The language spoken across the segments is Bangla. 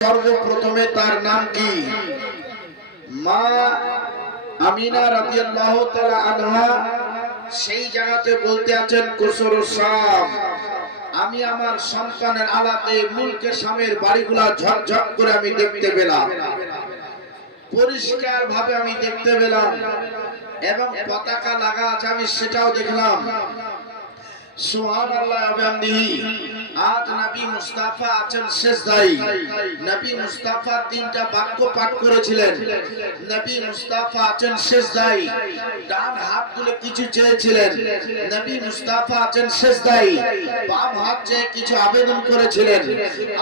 সর্বপ্রথমে তার নাম কি? মা আমিনা রাদিয়াল্লাহু তাআলা আনহা সেই জায়গাতে বলতে আছেন কুসুরুস শাম, আমি আমার সন্তানের আলাতে মুলকে শামের বাড়িগুলা ঝকঝক করে আমি দেখতে পেলাম, পরিষ্কার ভাবে আমি দেখতে পেলাম এবং পতাকা লাগা আছে আমি সেটাও দেখলাম। সুবহানাল্লাহ ওয়া বিহামদিহি। আজ নবী মুস্তাফা আছেন সেজদায়। নবী মুস্তাফা তিনটা বাক্য পাঠ করেছিলেন। নবী মুস্তাফা আছেন সেজদায়, ডান হাত তুলে কিছু চেয়েছিলেন। নবী মুস্তাফা আছেন সেজদায়, বাম হাত চেয়ে কিছু আবেদন করেছিলেন।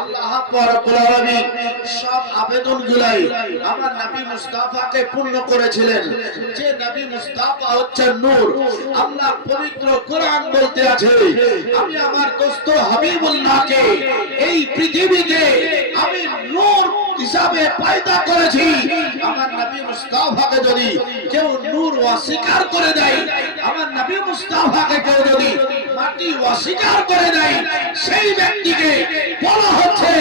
আল্লাহ রাব্বুল আলামিন সব আবেদনগুলাই আমার নবী মুস্তাফাকে পূর্ণ করেছিলেন। যে নবী মুস্তাফা হচ্ছেন নূর। আল্লাহ পবিত্র কোরআন বলতে আছে, আমি আমার দোস্ত হাবিবুল্লাহকে এই পৃথিবীতে আমি নূর হিসাবে পয়দা করেছি। আমার নবী মুস্তাফাকে যদি কেউ নূর অস্বীকার করে দেয়, আমার নবী মুস্তাফাকে কেউ যদি মাটি অস্বীকার করে দেয়, সেই ব্যক্তিকে বলা হচ্ছে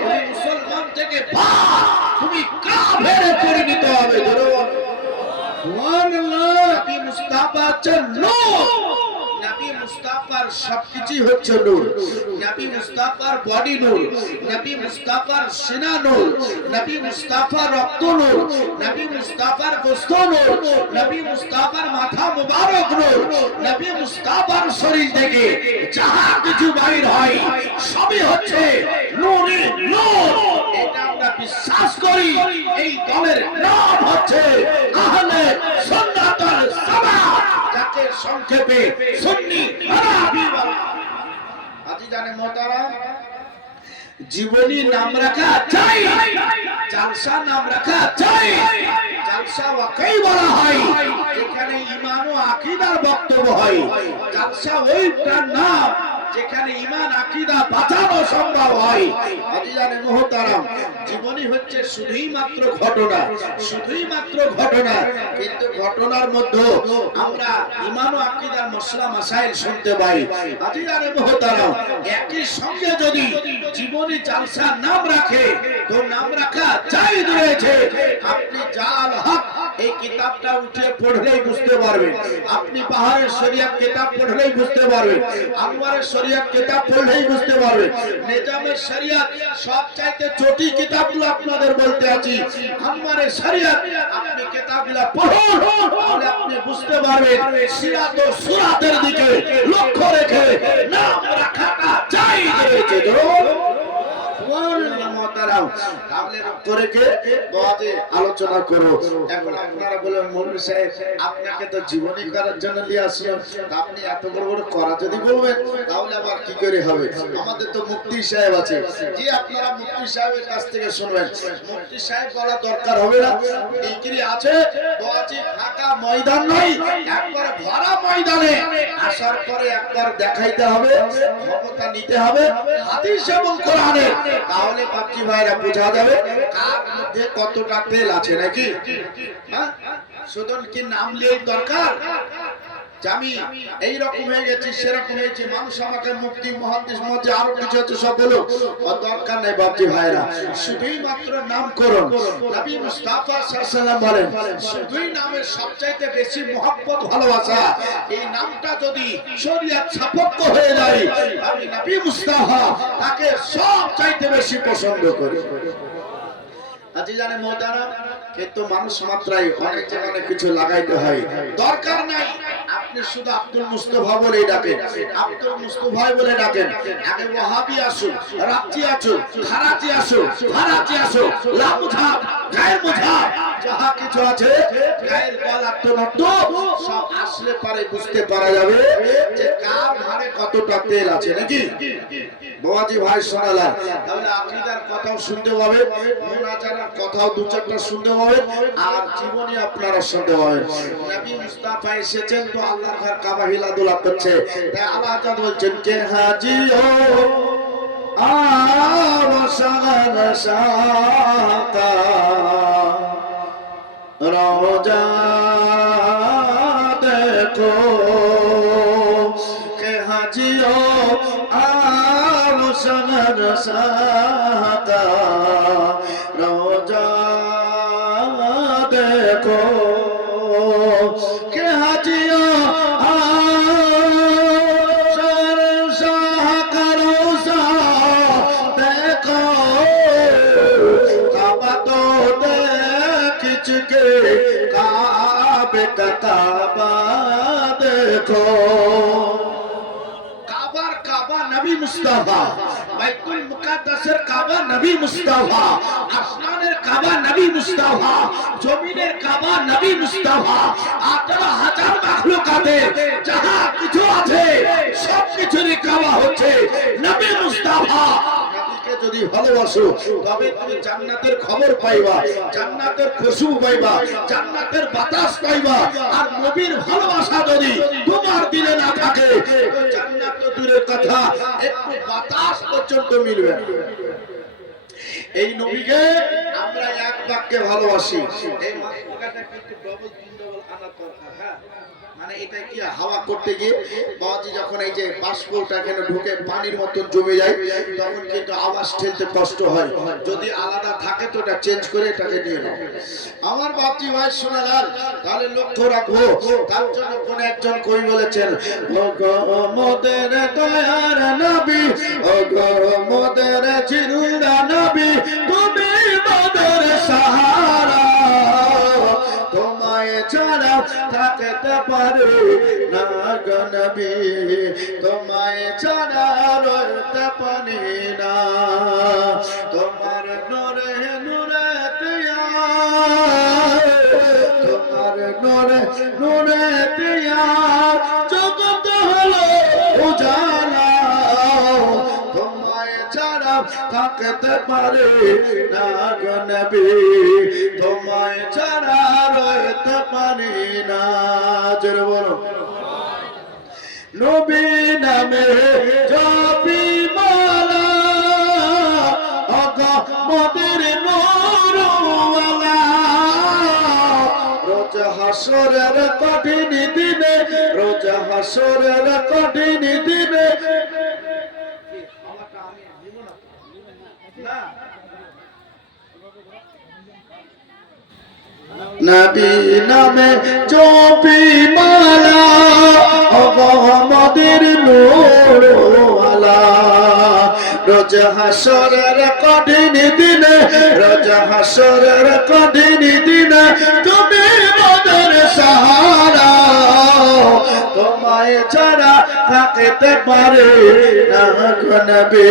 তুমি মুসলমান থেকে বাদ, তুমি কাফেরে পরিণত হবে। সুবহানাল্লাহ। নবী মুস্তাফা হচ্ছেন নূর। নবী মুস্তাফার সবকিছু হচ্ছে নূর। নবী মুস্তাফার বডি নূর, নবী মুস্তাফার সিনা নূর, নবী মুস্তাফার রক্ত নূর, নবী মুস্তাফার গোশত নূর, নবী মুস্তাফার মাথা মুবারক নূর, নবী মুস্তাফার শরীর থেকে যাহা কিছু বাইর হয় সবই হচ্ছে নূরে নূর। এটা আমরা বিশ্বাস করি। এই দলের নাম হচ্ছে আহলে সুন্নাত ওয়াল জামাত, যাকে সংক্ষেপে সুন্নি আরবি বলা। আজিজানে মোহতারাম, জীবনী নাম রাখা চাই, জালসা নাম রাখা চাই। জালসা ওয়াকেই বলা হয় যেখানে ঈমান ও আকীদার বক্তব্য হয়। জালসা ওইটার নাম যেখানে ঈমান আকীদা বাঁচানো সম্ভব হয়। আজিজানে মোহতারাম, জীবনী হচ্ছে শুধুই মাত্র ঘটনা, শুধুই মাত্র ঘটনা, কিন্তু ঘটনার মধ্যে আমরা ঈমান ও আকীদার মসলা মাসাইল শুনতে পাই। আজিজানে মোহতারাম, একই সঙ্গে যদি জীবনী জালসা নাম রাখে তো নাম রাখা জায়েজ রয়েছে। আপনি জাল হক এই কিতাবটা উঠে পড়লেই বুঝতে পারবেন, আপনি পাহাড়ের শরিয়ত কিতাব পড়লেই বুঝতে পারবেন, আনোয়ারের শরিয়ত কিতাব পড়লেই বুঝতে পারবেন, নিজামের শরিয়ত সবচাইতে চটি কিতাবগুলো আপনাদের বলতে আছি, আনোয়ারের শরিয়ত আপনি কিতাবগুলো পড়ুন, তাহলে আপনি বুঝতে পারবেন সিরাত ও সুরাতের দিকে লক্ষ্য রেখে নাম রাখাটা জায়েজ রয়েছে। আলোচনা করো। এখন আপনারা বলেন মৌলভী সাহেব আপনাকে তো জীবনী করার জন্য নিয়ে আসলাম, আপনি এত বড় বড় করা যদি বলবেন তাহলে আবার কি করে হবে? আমাদের তো মুফতি সাহেব আছে, যে আপনারা মুফতি সাহেবের কাছ থেকে শুনবেন। মুফতি সাহেব বলা দরকার হবে না, ডিগ্রি আছে, দোয়াজি ফাঁকা ময়দান নয়, একবার ভরা ময়দানে আসার পরে একবার দেখাইতে হবে, ক্ষমতা নিতে হবে হাদিস এবং কোরআনে, তাহলে বাকি ভাইরা বোঝা যাবে কার মধ্যে কতটা তেল আছে নাকি। হ্যাঁ, শুধু কি নাম লিয়েই দরকার যে আমি এইরকম হয়ে গেছি সেরকম হয়েছে, মানুষ আমাকে মুফতি মুহাদ্দিস মধ্যে আরো কিছু হচ্ছে সব বলো, দরকার নেই বাপজি ভাইরা, শুধুই মাত্র নাম করুন। নবী মুস্তাফা সাল্লাল্লাহু আলাইহি ওয়াসাল্লাম বলেন শুধুই নামের সবচাইতে বেশি মহব্বত ভালোবাসা, এই নামটা যদি শরীয়ত সাপেক্ষ হয়ে যায় আমি নবী মুস্তাফা তাকে সবচাইতে বেশি পছন্দ করি। আজিজানে মোহতারাম, কিন্তু মানুষ মাত্রাই অনেক জায়গায় কিছু লাগাইতে হয়, দরকার নাই। আপনি শুধু আব্দুল মুস্তাফা বলে ডাকেন, আব্দুল মুস্তাফা বলে ডাকেন। আগে ওয়াহাবি আসো, রাবতি আসো, খারাজি আসো, ফারাজি আসো, লামুঝা, গায়ের মুঝা, যাহা কিছু আছে গায়ের গলা তনত্ব সব আসলে পারে বুঝতে পারা যাবে যে কার ঘরে কতটা তেল আছে নাকি। বাবাজি ভাই শোনালাম, তাহলে আকীদার কথাও শুনতে পাবে, মুনাজারার কথাও দু চারটা শুনতে পাবে, আর জীবনী আপনারা শুনতে পাবেন। নবী মুস্তাফা এসেছেন তো আল্লাহর ঘর কাবা হিলাদুল্লাহ করছে, তাই আল্লাহ তাআলা বলছেন কে হাজিও আওসান শাকা রওজা দেখো, কে হাজিও আওসান শাকা खिंच के काबे का काबा देखो काबार काबा नबी मुस्तफा বাইতুল মুকাদ্দাসের কাবা নবী মুস্তাফা আসমানের কাবা নবী মুস্তাফা জমিনের কাবা নবী মুস্তাফা 18000 মাখলুকাতে যাহা কিছু আছে সব কিছুরই কাবা হচ্ছে নবী মুস্তাফা নবীকে যদি ভালোবাসো তবে তুমি জান্নাতের খবর পাইবা জান্নাতের খুশবু পাইবা জান্নাতের বাতাস পাইবা আর নবীর ভালোবাসা যদি তোমার দিলে না থাকে তো জান্নাত তো দূরের কথা একটু বাতাস পর্যন্ত মিলবে না এই নবীকে আমরা এক বাক্যে ভালোবাসি এই মাসুকাটা কিন্তু ডবল তিন ডবল আনা দরকার হ্যাঁ মানে এটা কি হাওয়া করতে গিয়ে বাজি যখন এই যে বাষ্পটা কেন ঢুকে পানির মতন জমে যায় তখন কিন্তু আওয়াজ ঠেলতে কষ্ট হয় যদি আলাদা থাকে তো এটা চেঞ্জ করে এটাকে নিয়ে নাও আমার বাপজি ভাই শোনালাল তাহলে লক্ষ্য রাখো তার জন্য কোন একজন কই বলেছেন ও গো মোদের দয়ার নবী ও গো মোদের জিন্দা নবী তুমি মোদের সাহারা তোমায় ছাড়া থাকতে পারে না গো নবী তোমায় ছাড়া রইতে পারি না তোমার নূরে নূরে দিয়া তোমার নূরে নূরে দিয়া জগৎ হলো উজালা তোমায় ছাড়া থাকতে পারে না গো নবী তোমায় ছাড়া রইতে পারি না জোরে বলো নবী নামে জপি মালা আগা মোদের নূরওয়ালা রোজ হাসরের কঠিন দিনে রোজ হাসরের কঠিন দিনে নবী নামে জপি মালা মোদের নূরওয়ালা রোজ হাসরের কঠিন দিনে রোজ হাসরের কঠিন দিনে তুমি মোদের সাহারা তোমায় ছাড়া থাকতে পারে না গো নবী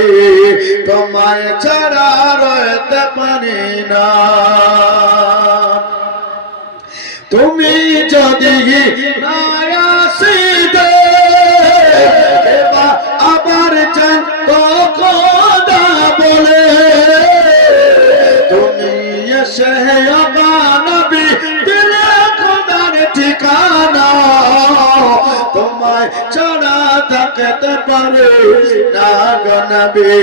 তোমায় ছাড়া রইতে পারি না তুমি যদি না আসিতে আবার চাই তো খোদা বলে তুমি এসে নবী দিলে খোদার ঠিকানা তোমায় ছাড়া থাকতে পারে না গো নবী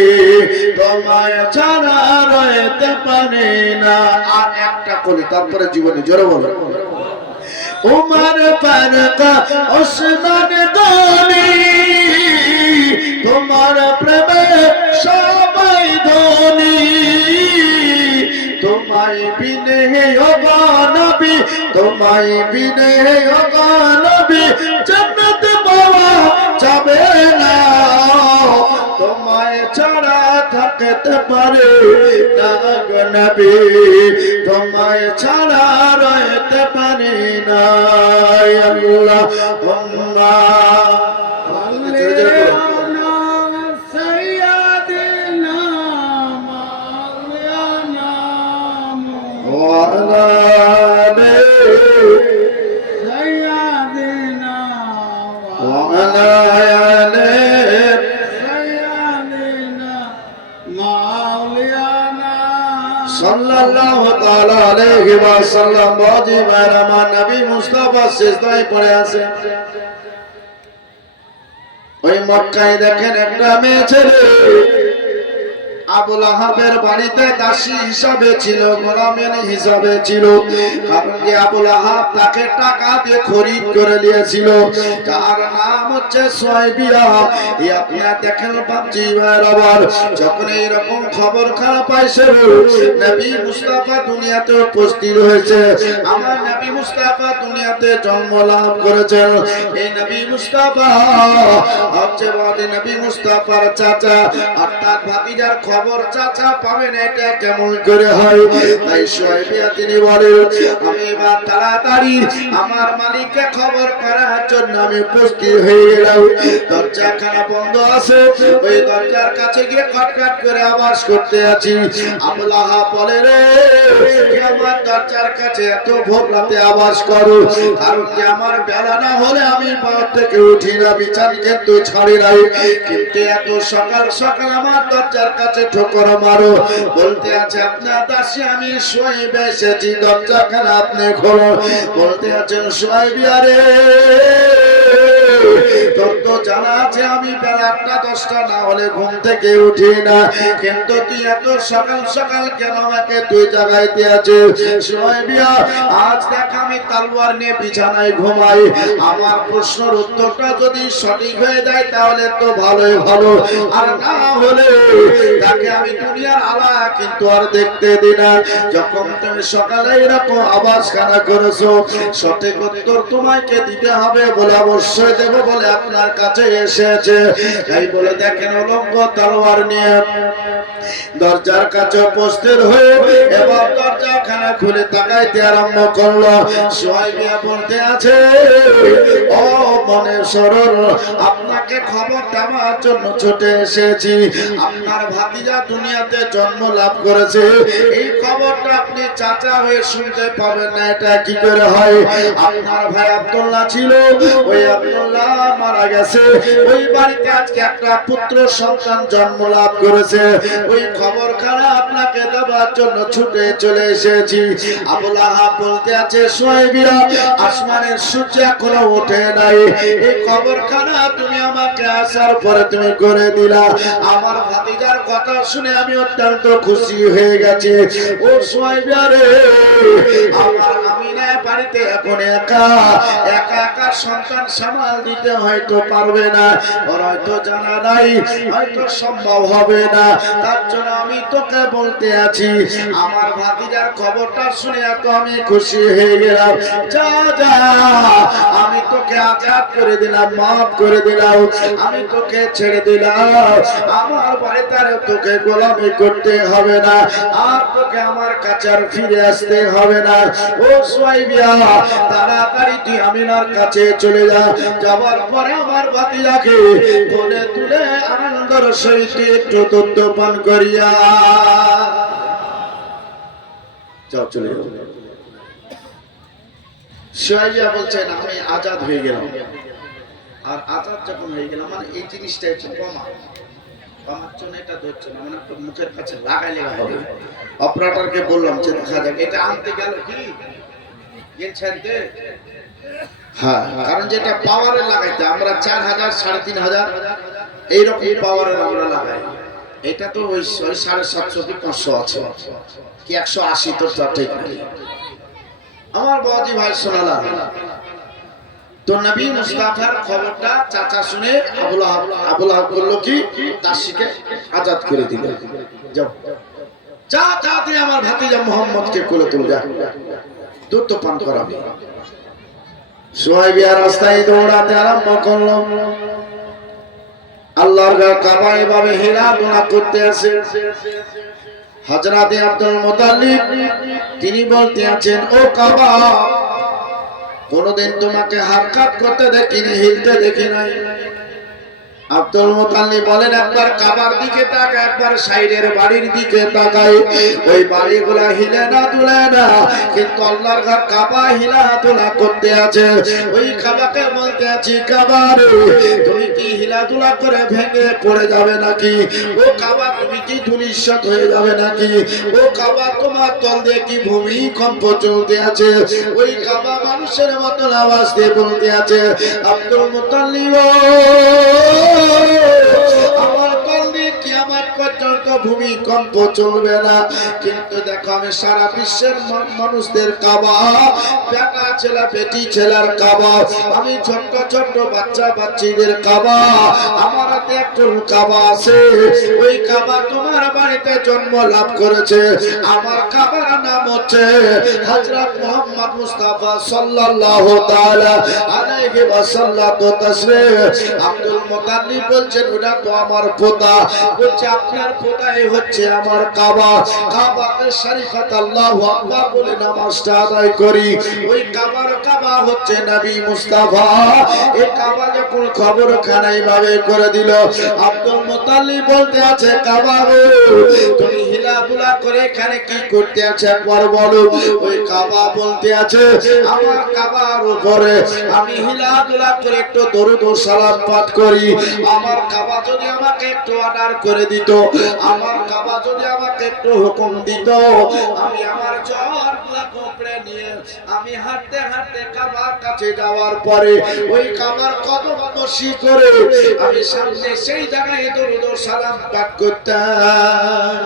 তোমায় ছাড়া রইতে পারে না আর একটা কলি তারপরে জীবনে জোরে বলো উমর ফারুক ওসমান গনি তোমার প্রেমে সবাই ধনী তোমায় বিনে ও নবী তোমায় বিনে ও নবী জান্নাত পাওয়া যাবে না তোমায় ছাড়া থাকতে পারে না গো নবী তোমায় ছাড়া রইতে পারি না আল্লাহ সাল্লাল্লাহু তাআলা আলাইহি ওয়াসাল্লাম বাজি মেহমান নবী মুস্তাফা সিজদায় পড়ে আছে ওই মক্কায় দেখেন একটা মেয়ে ছেলে আবু লাহাবের বাড়িতে দাসী হিসাবে ছিল গোলামের হিসাবে ছিল কারণ যে আবু লাহাব তাকে টাকা দিয়ে খরিদ করে নিয়েছিল তার নাম হচ্ছে সুয়াইবিয়া এই আপনারা দেখেন বাপজি ভাইরাবার যখন এই রকম খবর খারাপ পাইছে নবী মুস্তাফা দুনিয়াতে উপস্থিত হয়েছে আমার নবী মুস্তাফা দুনিয়াতে জন্ম লাভ করেছেন এই নবী মুস্তাফা হচ্ছে বাদে নবী মুস্তাফার চাচা অর্থাৎ ভাতিজার খবর খবর চাচা পাবেন এটা কেমন করে হয়? তাই সোয়াইবিয়া তিনি বলেন আমি এবার তাড়াতাড়ি আমার মালিককে খবর করার জন্য আমি প্রস্তুত হয়ে গেলাম। দরজাখানা বন্ধ আছে, ওই দরজার কাছে গিয়ে খটখট করে আওয়াজ করতে আছি। আবু লাহাব বলে রে আমার দরজার কাছে এত ভোর রাতে আওয়াজ করো, কারণ কি আমার বেলা না হলে আমি বাড়ি থেকে উঠি না, বিছান কিন্তু ছাড়ি নাই, কিন্তু এত সকাল সকাল আমার দরজার কাছে ঠোকর মারো। বলতে আছে আপনার দাসী আমি সোয়াইব এসেছি, দরজাখানা আপনি খোলো। বলতে আছেন সোয়াইবিয়া রে তোর তো জানা আছে আমি বেলা 8টা-10টা না হলে ঘুম থেকে উঠি না, কিন্তু তুই এত সকাল সকাল কেন আমাকে তুই জাগাইতে আছিস? সোয়াইবিয়া আজ দেখ আমি তলোয়ার নিয়ে বিছানায় ঘুমাই, আমার প্রশ্নের উত্তরটা যদি সঠিক হয়ে যায় তাহলে তো ভালোই ভালো, আর না হলে তাকে আমি দুনিয়ার আলা কিন্তু আর দেখতে দিই না। যখন তুমি সকালে এরকম আওয়াজ খানা করেছো সঠিক উত্তর তোমাকে দিতে হবে বলে অবশ্যই দেব বলে আপনার কাছে এসেছে। তাই বলে দেখেন উলঙ্গ তলোয়ার নিয়ে দরজার কাছে উপস্থিত হয়ে এবার দরজাখানা খুলে তাকাইতে আরম্ভ করলো। সোয়াইবিয়া বলতে আছে ও মনের সরল আপনাকে খবর দেওয়ার জন্য ছুটে এসেছি। আপনার ভাতিজা দুনিয়াতে জন্ম লাভ করেছে, এই খবরটা আপনি চাচা হয়ে শুনতে পাবেন না, এটা কি করে হয়? আপনার ভাই আব্দুল্লাহ ছিল, ওই আব্দুল্লাহ মারা গেছে, ওই বাড়িতে আজকে একটা পুত্র সন্তান জন্ম লাভ করেছে, ওই খবরখানা আপনাকে দেওয়ার জন্য ছুটে চলে এসেছি। আবু লাহাব বলতে আছে সোয়াইবিয়া আসমানের সূর্য এখনো ওঠে নাই, এই খবরখানা তুমি আমাকে আসার পরে তুমি করে দিলা। আমার ভাতিজার কথা শুনে আমি অত্যন্ত খুশি হয়ে গেছি। ও সোয়াইবিয়া রে আমার আমিনা বাড়িতে এখন একা একা সন্তান সামাল দিতে হয়তো পারবে না, ওর হয়তো জানা নাই, হয়তো সম্ভব হবে না, তার জন্য আমি তোকে বলতে আছি আমার ভাতিজার খবরটা শুনে এত আমি খুশি হয়ে গেলাম। যা যা আমি তোকে আজাদ করে দিলাম, মাফ করে দিলাম, আমি তোকে ছেড়ে দিলাম, আমার বাড়িতে আর তোকে গোলামি করতে হবে না, আর তোকে আমার কাছে আর ফিরে আসতে হবে না। ও সোয়াইবিয়া তাড়াতাড়ি তুই আমিনার কাছে চলে যা, যাবার পরে আমার ভাতিজাকে কোলে তুলে আনন্দের সহিত একটু দুধ পান করিয়া যাও, চলে যাও। সোয়াইবিয়া বলছেন আমি আজাদ হয়ে গেলাম, আর আজাদ যখন হয়ে গেলাম মানে এই জিনিসটা একটু কমা আমার জন্য এটা ধরছে না, মানে মুখের কাছে লাগাই লেগা হবে। অপারেটরকে বললাম যে দেখা যাক এটা আনতে গেল কি গেলছাইতে, হ্যাঁ কারণ যেটা পাওয়ারে লাগাইতে আমরা 4000 3500 এইরকম পাওয়ারের আমরা লাগাই, এটা তো ওই 750 কি 500 আছে কি 180 তো ঠিক নেই। আমার বাবাজি ভাই শোনালাম তো নবী মুস্তাফার খবরটা চাচা শুনে আবু লাহাব বলল কি দাসীকে আজাদ করে দিল, যাও যা তাতে আমার ভাতিজা মুহাম্মদকে কোলে তুলে যা, দুধ পান করাবি। সোয়াইবিয়া রাস্তায় দৌড়াতে আরম্ভ করলো, আল্লাহর কাবা এভাবে হেলাদোলা করতে আসে। হযরত আব্দুল মুতাল্লিব তিনি বলতে আছেন ও কাবা কোনদিন তোমাকে হারকাত করতে দেখিনি, হিলতে দেখি নাই। আব্দুল মুতাল্লিব বলেন একবার কাবার দিকে তাকায়, একবার সাইডের বাড়ির দিকে তাকায়, ওই বাড়িগুলা হিলে না দুলে না, কিন্তু আল্লাহর ঘর কাবা হিলা দুলা করতে আছে। ওই কাবাকে বলতে আছি কাবা রে তুমি কি হিলা দুলা করে ভেঙে পড়ে যাবে নাকি? ও কাবা তুমি কি ধূলিসাৎ হয়ে যাবে নাকি? ও কাবা তোমার তল দিয়ে কি ভূমিকম্প চলতে আছে? ওই কাবা মানুষের মতো আওয়াজ দিয়ে বলতে আছে আব্দুল মুতাল্লিব আমার কলদি কিয়ামত পর্যন্ত ভূমিকম্প চলবে না, কিন্তু দেখো আমি সারা বিশ্বের মানুষদের কাবা, বেটা ছেলে বেটি ছেলের কাবা, আমি ছোট্ট ছোট্ট বাচ্চা বাচ্চিদের কাবা, আমার হাতে একজন কাবা আছে, ওই কাবা তোমার বাড়িতে জন্ম লাভ করেছে, আমার কাবার নাম হচ্ছে হযরত মুহাম্মদ মুস্তাফা সাল্লাল্লাহু তাআলা আলাইহি ওয়াসাল্লাম। আব্দুল মুতাল্লিব বলছেন ওটা তো আমার পোতা, বলছে আপনার পোতা জায়গায় হচ্ছে আমার কাবা। কাবাতে শরীফত আল্লাহু আকবার বলে নামাজটা আদায় করি। ওই কাবা হচ্ছে নবী মুস্তাফা। এই কাবা যখন কবরখানায় ভাবে করে দিল, আব্দুল মুত্তালিব বলতে আছে, কাবা গো তুমি হিলাদুলা করে এখানে কি করতে আছে একবার বলো। ওই কাবা বলতে আছে, আমার কাবার উপরে আমি হিলাদুলা করে একটু দরুদ ও সালাম পাঠ করি। আমার কাবা যদি আমাকে একটু অর্ডার করে দিত, আমার কাবা যদি আমাকে একটু হুকুম দিত, আমি আমার জ্বরগুলা কোপড়ে নিয়ে আমি হাঁটতে হাঁটতে কাবার কাছে যাওয়ার পরে ওই কাবার কদম বসি করে আমি সামনে সেই জায়গায় দরুদ ও সালাম পাঠ করতাম।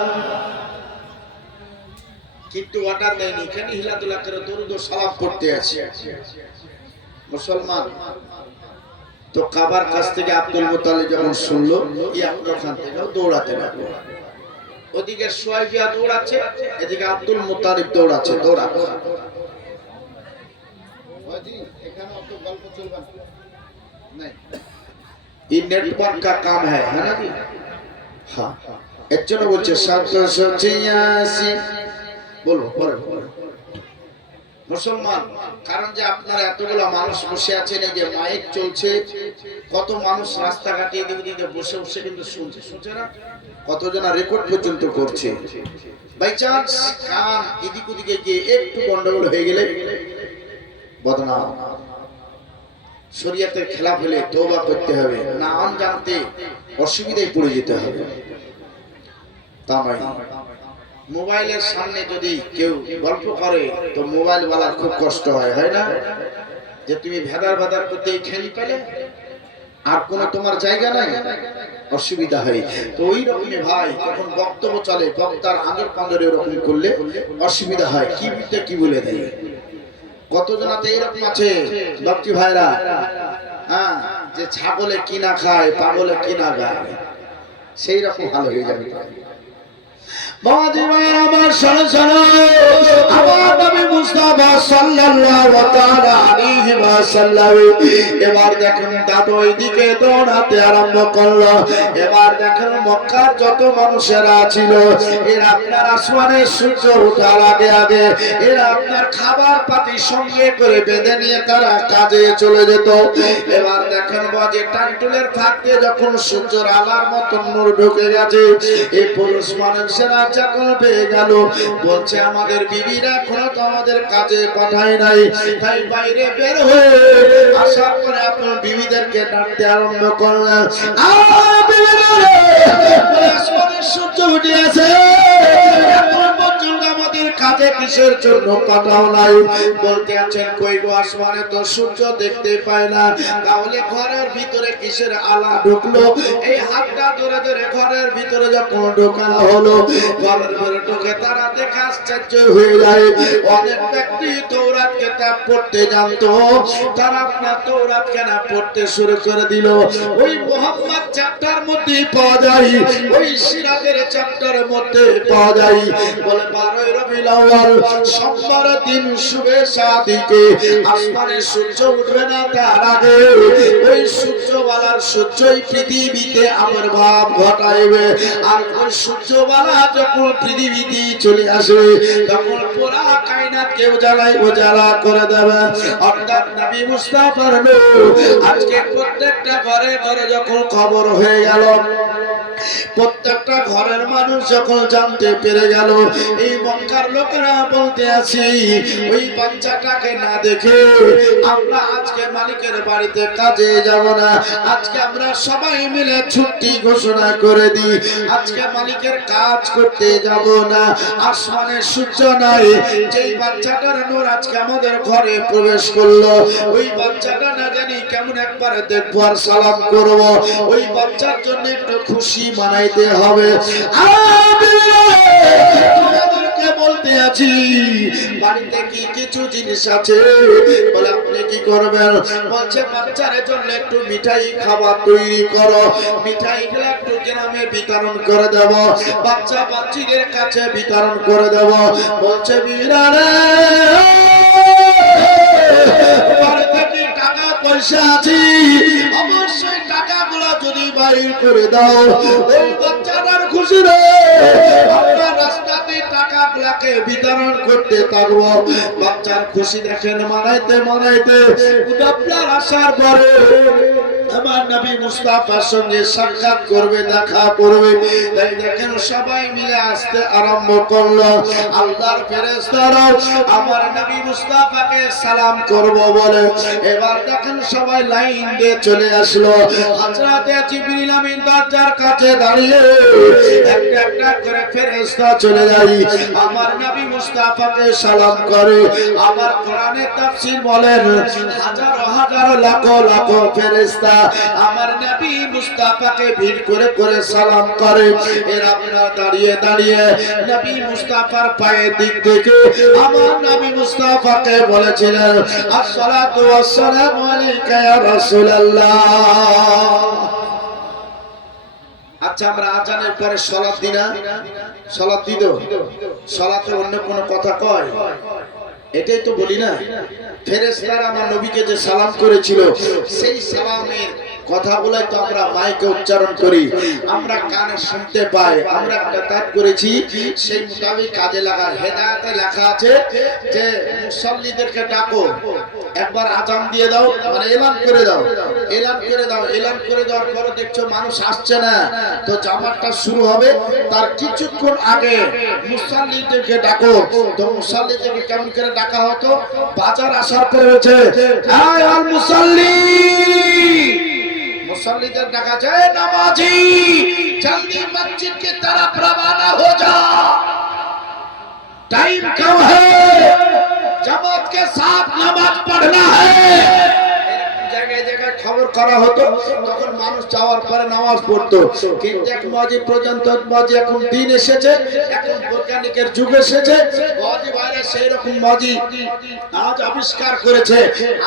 কিন্তু অর্ডার দেয়নি, কেন হিলাদুলা করে দরুদ ও সালাম পড়তে আছে মুসলমান। তো কাবার কাছ থেকে আব্দুল মুত্তালিব যখন শুনলো, এই ওখান থেকে দৌড়াতে লাগলো। ওদিকে সুয়াইবিয়া দৌড়াচ্ছে, এদিকে আব্দুল মুত্তালিব দৌড়াচ্ছে। এখানে অত গল্প চলবে না, এই নেটওয়ার্ক का काम है ना जी। हाँ, এর জন্য বলছে 786 বলো মুসলমান। কারণ যে আপনারা এতগুলো মানুষ বসে আছেন, এই যে মাইক চলছে, কত মানুষ রাস্তাঘাটে এদিকে বসে বসে কিন্তু শুনছে না, কতজনা রেকর্ড পর্যন্ত করছে। বাই চান্স কান এদিক ওদিকে গিয়ে একটু গন্ডগোল হয়ে গেলে বদনাম। শরীয়তের খেলাফ হলে তওবা করতে হবে, না জানতে অসুবিধায় পড়ে যেতে হবে। তামাই মোবাইলের সামনে যদি কেউ গল্প করে তো মোবাইল ওয়ালার খুব কষ্ট হয় না? যে তুমি ভেদার করতে খেলি পেলে আর কোন তোমার জায়গা নাই, অসুবিধা হয়। তো ওই রকমই ভাই, যখন বক্তব্য চলে বক্তার আঙুল পাঁজরে এরকম করলে অসুবিধা হয়, কি বিতে কি বলে দেয়। কতজনাতে এরকম আছে লক্ষ্মী ভাইরা, হ্যাঁ, যে ছাগলে কিনা খায় পাগলে কিনা গায়, সেই রকম ভালো হয়ে যাবে। আমার নবী মুস্তাফা সাল্লাল্লাহু তাআলা আলাইহি ওয়াসাল্লাম এবার দেখেন দাদু ওইদিকে দৌড়াতে আরম্ভ করলো। এবার দেখেন মক্কার যত মানুষেরা ছিল, এরা আপনার আসমানে সূর্য ওঠার আগে এরা আপনার খাবার পাতি সঙ্গে করে বেঁধে নিয়ে তারা কাজে চলে যেত। এবার দেখেন বাজে টানটুলের ফাঁকে যখন সূর্যের আলার মতন নূর ঢুকে গেছে, এই পুরুষ মানুষেরা যখন পেয়ে গেল, বলছে আমাদের বিবিরা এখনো তো আমাদের কাজে পাঠায় নাই, তাই বাইরে বের হয়ে আসার পরে আপনার বিবিদেরকে ডাকতে আরম্ভ করলেন। সূর্য উঠে আছে, এখন পর্যন্ত আমাদের কাজে কিসের জন্য পাঠাও নাই? বলতে আছেন কই গো, আসমানে তো সূর্য দেখতে পায় না, তাহলে ঘরের ভিতরে কিসের আলা ঢুকলো? এই হাতটা ধরে ধরে ঘরের ভিতরে যখন ঢোকানো হলো, ঘরের ভিতরে ঢুকে তারা দেখে আশ্চর্য হয়ে যায়। অনেক ব্যক্তি তৌরাত কিতাব পড়তে জানতো, তারা আপনার তৌরাত কেন পড়তে শুরু করে দিল। ওই মুহাম্মদ চ্যাপ্টার মধ্যে পাওয়া যায়, ওই সিরাতের চ্যাপ্টারের মধ্যে পাওয়া যায়। বলে 12 রবিউল আউয়াল সোমবার দিন শুভে সাদিকে আসমানে সূর্য উঠবে না, তার আগে ওই সূর্যওয়ালার সূর্যই পৃথিবীতে আবির্ভাব ঘটাইবে। আর ওই সূর্যওয়ালা যখন পৃথিবীতে চলে আসে, তখন পুরা কায়নাতকে উজালা করে দেবে। অর্থাৎ নবী মুস্তাফার আজকে প্রত্যেকটা ঘরে ঘরে যখন খবর হয়ে গেল, প্রত্যেকটা ঘরের মানুষ যখন জানতে পেরে গেল, এই মক্কার লোকেরা বলতে আছি ওই বাচ্চাটাকে না দেখে আমরা আজকে মালিকের বাড়িতে কাজে যাব না, আজকে আমরা সবাই মিলে ছুটি ঘোষণা করে দিই, আজকে মালিকের কাজ করতে যাব না। আসমানের সূর্য নাই, যেই বাচ্চাটার নূর আজকে আমাদের ঘরে প্রবেশ করলো, ওই বাচ্চাটা না জানি কেমন একবার দেখবো আর সালাম করব, ওই বাচ্চার জন্য একটু খুশি মানাইতে হবে। তোমাদেরকে বলতে আছি বাড়িতে কি কিছু জিনিস আছে? বলে আপনি কি করবেন? বলছে বাচ্চার জন্য একটু মিঠাই খাবার তৈরি করো, মিঠাইগুলো একটু গ্রামে বিতরণ করে দেব, বাচ্চা বাচ্চিদের কাছে বিতরণ করে দেব। বলছে বিরারে বাড়িতে কি টাকা পয়সা আছে? অবশ্যই টাকাগুলো যদি বাইর করে দাও, ওই বাচ্চাটার খুশি রে আমরা রাস্তাতে টাকাগুলোকে বিতরণ করতে থাকবো। বাচ্চার খুশি দেখেন মানাইতে মানাইতে আপনার আসার পরে আমার নবী মুস্তাফার সঙ্গে সাক্ষাৎ করবে, দেখা করবে। তাই দেখেন সবাই মিলে আসতে আরম্ভ করলো। আল্লাহর ফেরেশতারা আমার নবী মুস্তাফাকে সালাম করব বলে এবার দেখেন সবাই লাইন দিয়ে চলে আসলো। হযরত জিবরিল আমিন দরজার কাছে দাঁড়িয়ে একটা একটা করে ফেরেশতা চলে যায়, আমার নবী মুস্তাফাকে সালাম করে। আমার কোরআনের তাফসীর বলেন হাজার হাজার লাখ লাখ ফেরেশতা আমার নবী মুস্তাফাকে ভিড় করে করে সালাম করে। এর আপনারা দাঁড়িয়ে দাঁড়িয়ে নবী মুস্তাফার পায়ের দিক থেকে আমার নবী মুস্তাফাকে বলেছিলেন আসসালাতু ওয়াসসালামু আলাইকা ইয়া রাসূলুল্লাহ। আচ্ছা আমরা আজানের পরে সালাত দিই না? সালাত দিই তো? সালাতে অন্য কোনো কথা কয়? এটাই তো বলি না। ফেরেশতারা আমার নবীকে যে সালাম করেছিল সেই সালামের কথাগুলো তো আমরা মাইকে উচ্চারণ করি, আমরা কানে শুনতে পাই। আমরা একটা কাজ করেছি সেই মোতাবেক কাজে লাগা। হেদায়েতে লেখা আছে যে মুসল্লিদেরকে ডাকো, একবার আজান দিয়ে দাও, মানে এলান করে দাও, এলান করে দাও। এলান করে দেওয়ার পরে দেখছো মানুষ আসছে না, তো জামাতটা শুরু হবে তার কিছুক্ষণ আগে মুসল্লিদেরকে ডাকো। তো মুসল্লিদেরকে কেমন করে ডাকা হতো? বাজার আসার পরে হচ্ছে আয় আল মুসল্লি, मुसल्लीদের ডাকা যায় नमाजी जल्दी मस्जिद की तरफ रवाना हो जा, टाइम कम है, जमात के साथ नमाज पढ़ना है। জায়গায় জায়গায় খবর করা হতো, তখন মানুষ যাওয়ার পরে নামাজ পড়তো। কিন্তু এক মাঝি পর্যন্ত মাঝি এখন দিন এসেছে, এখন বৈজ্ঞানিকের যুগ এসেছে, মাঝি বাইরে সেই রকম মাঝি আজ আবিষ্কার করেছে।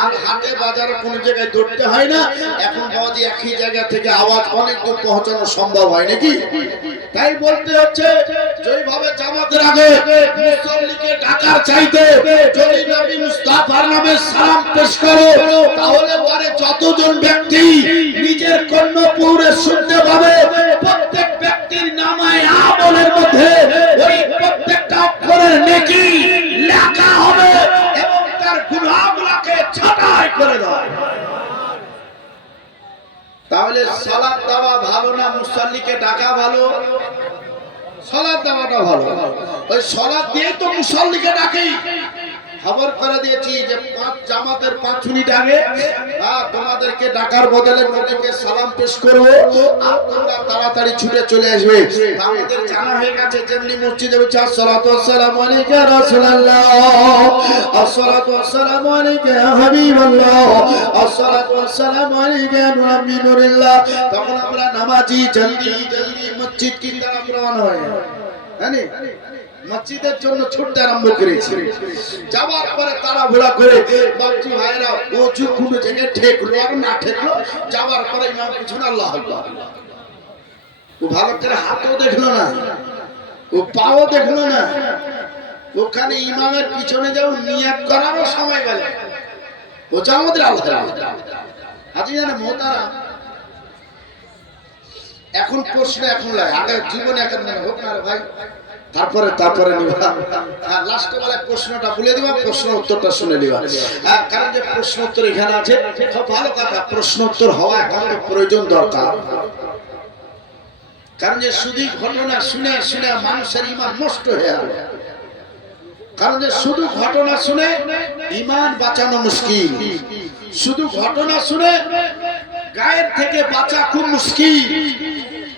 আর হাটে বাজারে কোন জায়গায় দৌড়তে হয় না, এখন মাঝি একই জায়গা থেকে আওয়াজ অনেক দূর পৌঁছানো সম্ভব হয় নাকি? তাই বলতে হচ্ছে যেভাবে জামাতের আগে মুসল্লিকে ডাকার চাইতে যদি নবী মুস্তাফার নামে সালাম পেশ করো, তাহলে পরে যতজন ব্যক্তি নিজের কর্ণপুরে শুনতে পাবে প্রত্যেক ব্যক্তির নামায় আমলের মধ্যে ওই প্রত্যেকটা অক্ষরের নেকি লেখা হবে এবং তার গুনাহগুলোকে ছাঁটাই করে দেয়। তাহলে সালাত দেওয়া ভালো না মুসল্লিকে ডাকা ভালো? সালাত দেওয়াটা ভালো। ওই সালাত দিয়ে তো মুসল্লিকে ডাকে। খবর করে দিয়েছি যে জামাতের 5 মিনিট আগে তোমাদেরকে ডাকার বদলে নবীকে সালাম পেশ করব, আর তোমরা তাড়াতাড়ি ছুটে চলে আসবে। আমাদের জানা হয়ে গেছে যেমনি মসজিদে বলছে আসসালাতু ওয়াসসালামু আলাইকা ইয়া রাসূলুল্লাহ, আসসালাতু ওয়াসসালামু আলাইকা ইয়া হাবিবাল্লাহ, আসসালাতু ওয়াসসালামু আলাইকা ইয়া নূরুল্লাহ। তখন আমরা নামাজি জলদি জলদি মসজিদ কি তরফ রওনা হয়, জানি মসজিদের জন্য ছুটতে আরম্ভ করেছি। যাওয়ার পরে তাড়াহুড়া করে বাপজি ভাইরা ওযু কোন জায়গায় ঠেকলো আর না ঠেকলো, যাওয়ার পরে ইমাম পিছনে আল্লাহু আকবার। ও ভালো করে হাতও দেখলো না, ও পাও দেখলো না, ওখানে ইমামের পিছনে যাও নিয়াত করারও সময় গেল। ও যা আমাদের আল্লাহ আজি জানে মোতারা। এখন প্রশ্ন এখন লাগে, আগে জীবনে এখন হোক না ভাই, তারপরে নিবা। লাস্ট বেলায় প্রশ্নটা বলে দিবা, প্রশ্ন উত্তরটা শুনে নিবা। কারণ যে প্রশ্ন উত্তর এখানে আছে খুব ভালো কথা, প্রশ্ন উত্তর হওয়া একান্ত প্রয়োজন দরকার। কারণ যে শুধু ঘটনা শুনে শুনে মানুষের ঈমান নষ্ট হয়ে যাবে। কারণ যে শুধু ঘটনা শুনে ঈমান বাঁচানো মুশকিল, শুধু ঘটনা শুনে গায়ের থেকে বাঁচা খুব মুশকিল।